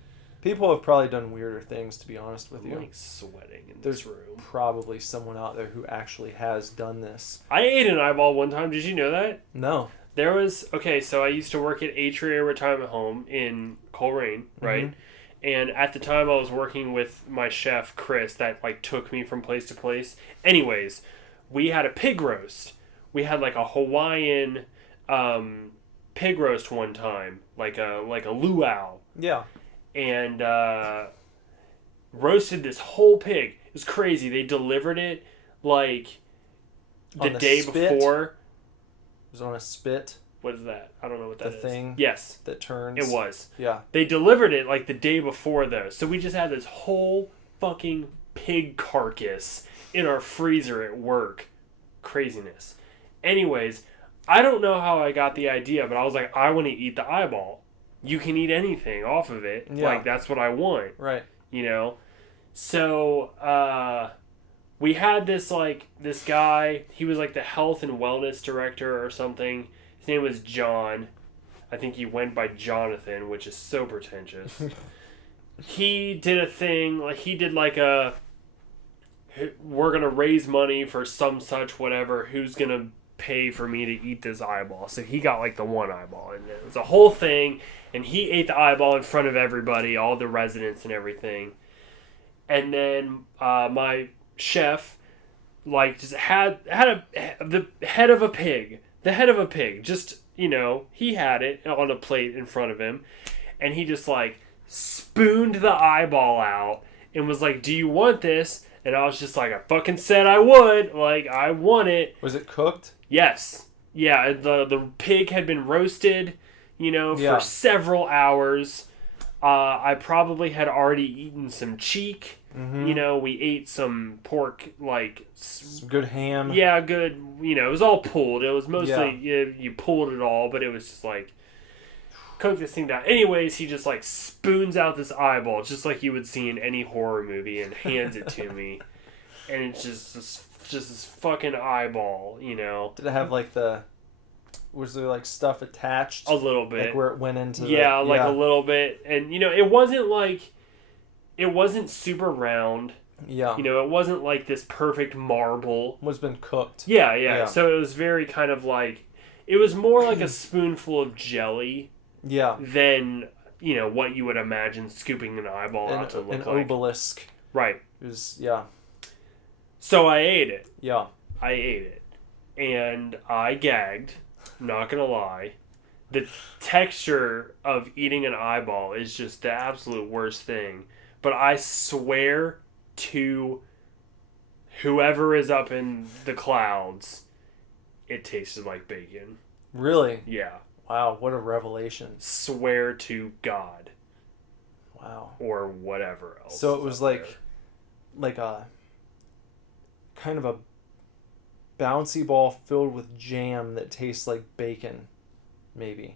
People have probably done weirder things, to be honest with you. I'm like sweating in There's this room. Probably someone out there who actually has done this. I ate an eyeball one time. Did you know that? No. There was... Okay, so I used to work at Atria Retirement Home in Coleraine, right? Mm-hmm. And at the time I was working with my chef, Chris, that like took me from place to place. Anyways, we had a pig roast. We had like a Hawaiian pig roast one time. Like a luau. Yeah. And roasted this whole pig. It was crazy. They delivered it like the day before. It was on a spit. What is that? I don't know what that is. The thing yes. that turns. It was. Yeah. They delivered it like the day before though. So we just had this whole fucking pig carcass in our freezer at work. Craziness. Anyways, I don't know how I got the idea, but I was like, I want to eat the eyeball. You can eat anything off of it. Yeah. Like, that's what I want. Right. You know? So, we had this guy, he was like the health and wellness director or something. His name was John. I think he went by Jonathan, which is so pretentious. He did a thing, we're going to raise money for some such whatever, who's going to pay for me to eat this eyeball. So he got like the one eyeball, and it was a whole thing, and he ate the eyeball in front of everybody, all the residents and everything. And then my chef just had the head of a pig, just, you know, he had it on a plate in front of him, and he just like spooned the eyeball out and was like, do you want this? And I was just like, I fucking said I would. Like, I want it. Was it cooked? Yes. Yeah, the pig had been roasted, you know, for several hours. I probably had already eaten some cheek. Mm-hmm. You know, we ate some pork, some good ham. Yeah, good. You know, it was all pulled. It was mostly, you pulled it all, but it was just like, cook this thing down. Anyways, he just like spoons out this eyeball, just like you would see in any horror movie, and hands it to me. And it's just this fucking eyeball, you know. Did it have like was there like stuff attached? A little bit. Like where it went into a little bit. And, you know, it wasn't super round. Yeah. You know, it wasn't like this perfect marble. Was been cooked. Yeah. So it was very kind of like, it was more like a spoonful of jelly. Yeah. Than, you know, what you would imagine scooping an eyeball out to look like. An obelisk. Right. It was, yeah. So I ate it. Yeah. I ate it. And I gagged. Not gonna lie. The texture of eating an eyeball is just the absolute worst thing. But I swear to whoever is up in the clouds, it tasted like bacon. Really? Yeah. Wow, what a revelation. Swear to God. Wow. Or whatever else. So it was like a kind of a bouncy ball filled with jam that tastes like bacon, maybe.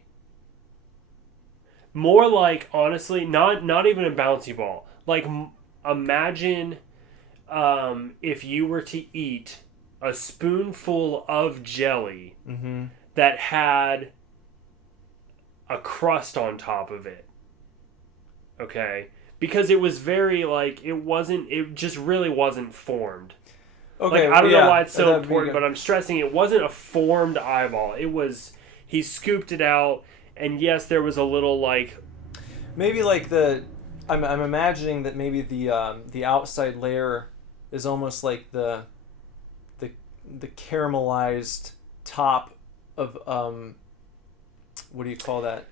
More like, honestly, not even a bouncy ball. Like, imagine if you were to eat a spoonful of jelly that had a crust on top of it. Okay? Because it was very, like, it just really wasn't formed. Okay, like, I don't know why it's so important, but I'm stressing it wasn't a formed eyeball. It was, he scooped it out, and yes, there was a little, like... Maybe, like, I'm imagining that maybe the outside layer is almost like the caramelized top of, what do you call that?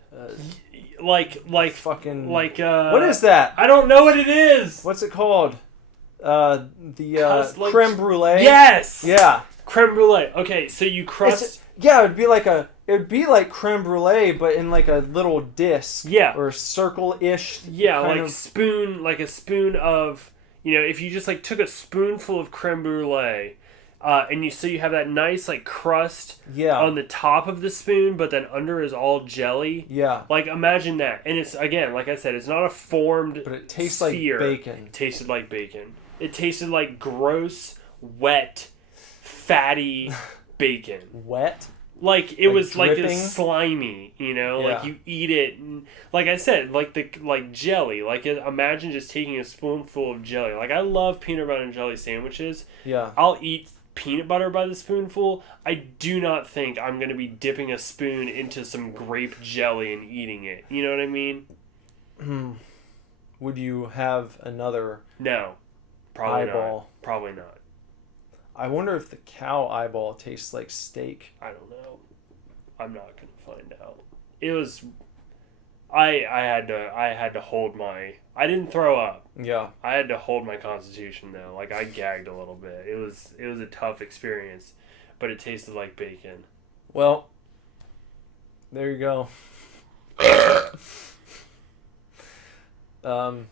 Like fucking... Like, what is that? I don't know what it is! What's it called? Creme brulee? Yes! Yeah. Creme brulee. Okay, so you crust... Yeah, it would be like creme brulee, but in like a little disc. Yeah. Or circle-ish. Yeah, like a spoon of, you know, if you just like took a spoonful of creme brulee, and you have that nice like crust on the top of the spoon, but then under is all jelly. Yeah. Like, imagine that. And it's, again, like I said, it's not a formed but it tastes sphere. like bacon. It tasted like bacon. It tasted like gross, wet, fatty bacon. Wet? Like, it was dripping? like slimy, you know? Yeah. Like, you eat it, and, like I said, like jelly. Like, imagine just taking a spoonful of jelly. Like, I love peanut butter and jelly sandwiches. Yeah. I'll eat peanut butter by the spoonful. I do not think I'm going to be dipping a spoon into some grape jelly and eating it. You know what I mean? Would you have another... No. Probably eyeball? Not. Probably not. I wonder if the cow eyeball tastes like steak. I don't know. I'm not going to find out. It was... I had to hold my... I didn't throw up. Yeah. I had to hold my constitution, though. Like, I gagged a little bit. It was a tough experience, but it tasted like bacon. Well, there you go.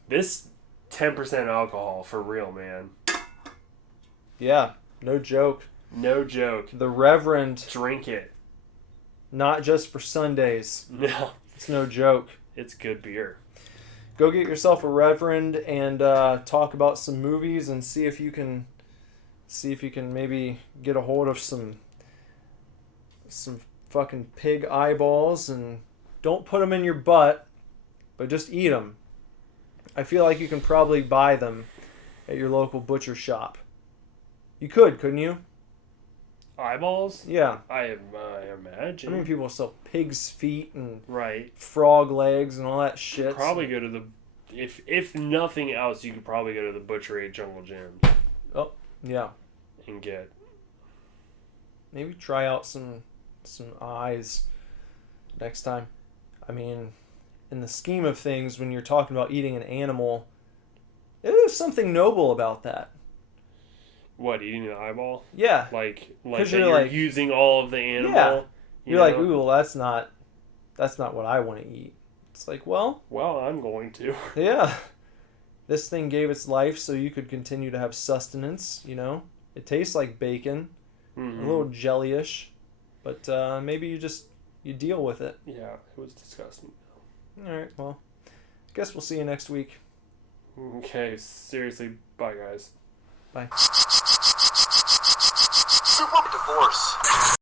This 10% alcohol, for real, man. Yeah, no joke. No joke. The Reverend, Drink it. not just for Sundays. No. It's no joke. It's good beer. Go get yourself a Reverend and talk about some movies and see if you can maybe get a hold of some fucking pig eyeballs, and don't put them in your butt, but just eat them. I feel like you can probably buy them at your local butcher shop. You couldn't you? Eyeballs? Yeah. I imagine. I mean, people sell pig's feet and right. frog legs and all that shit. Probably go to the... If nothing else, you could probably go to the butchery at Jungle Gym. Oh, yeah. And get... Maybe try out some eyes next time. I mean, in the scheme of things, when you're talking about eating an animal, there's something noble about that. What, eating an eyeball? Yeah. Like you're using all of the animal? Yeah. You're like, know? ooh, well, that's not what I want to eat. It's like, well, I'm going to. Yeah. This thing gave its life so you could continue to have sustenance, you know? It tastes like bacon, a little jellyish, but maybe you deal with it. Yeah, it was disgusting. All right. Well, I guess we'll see you next week. Okay, seriously, bye guys. Bye. Super Divorce.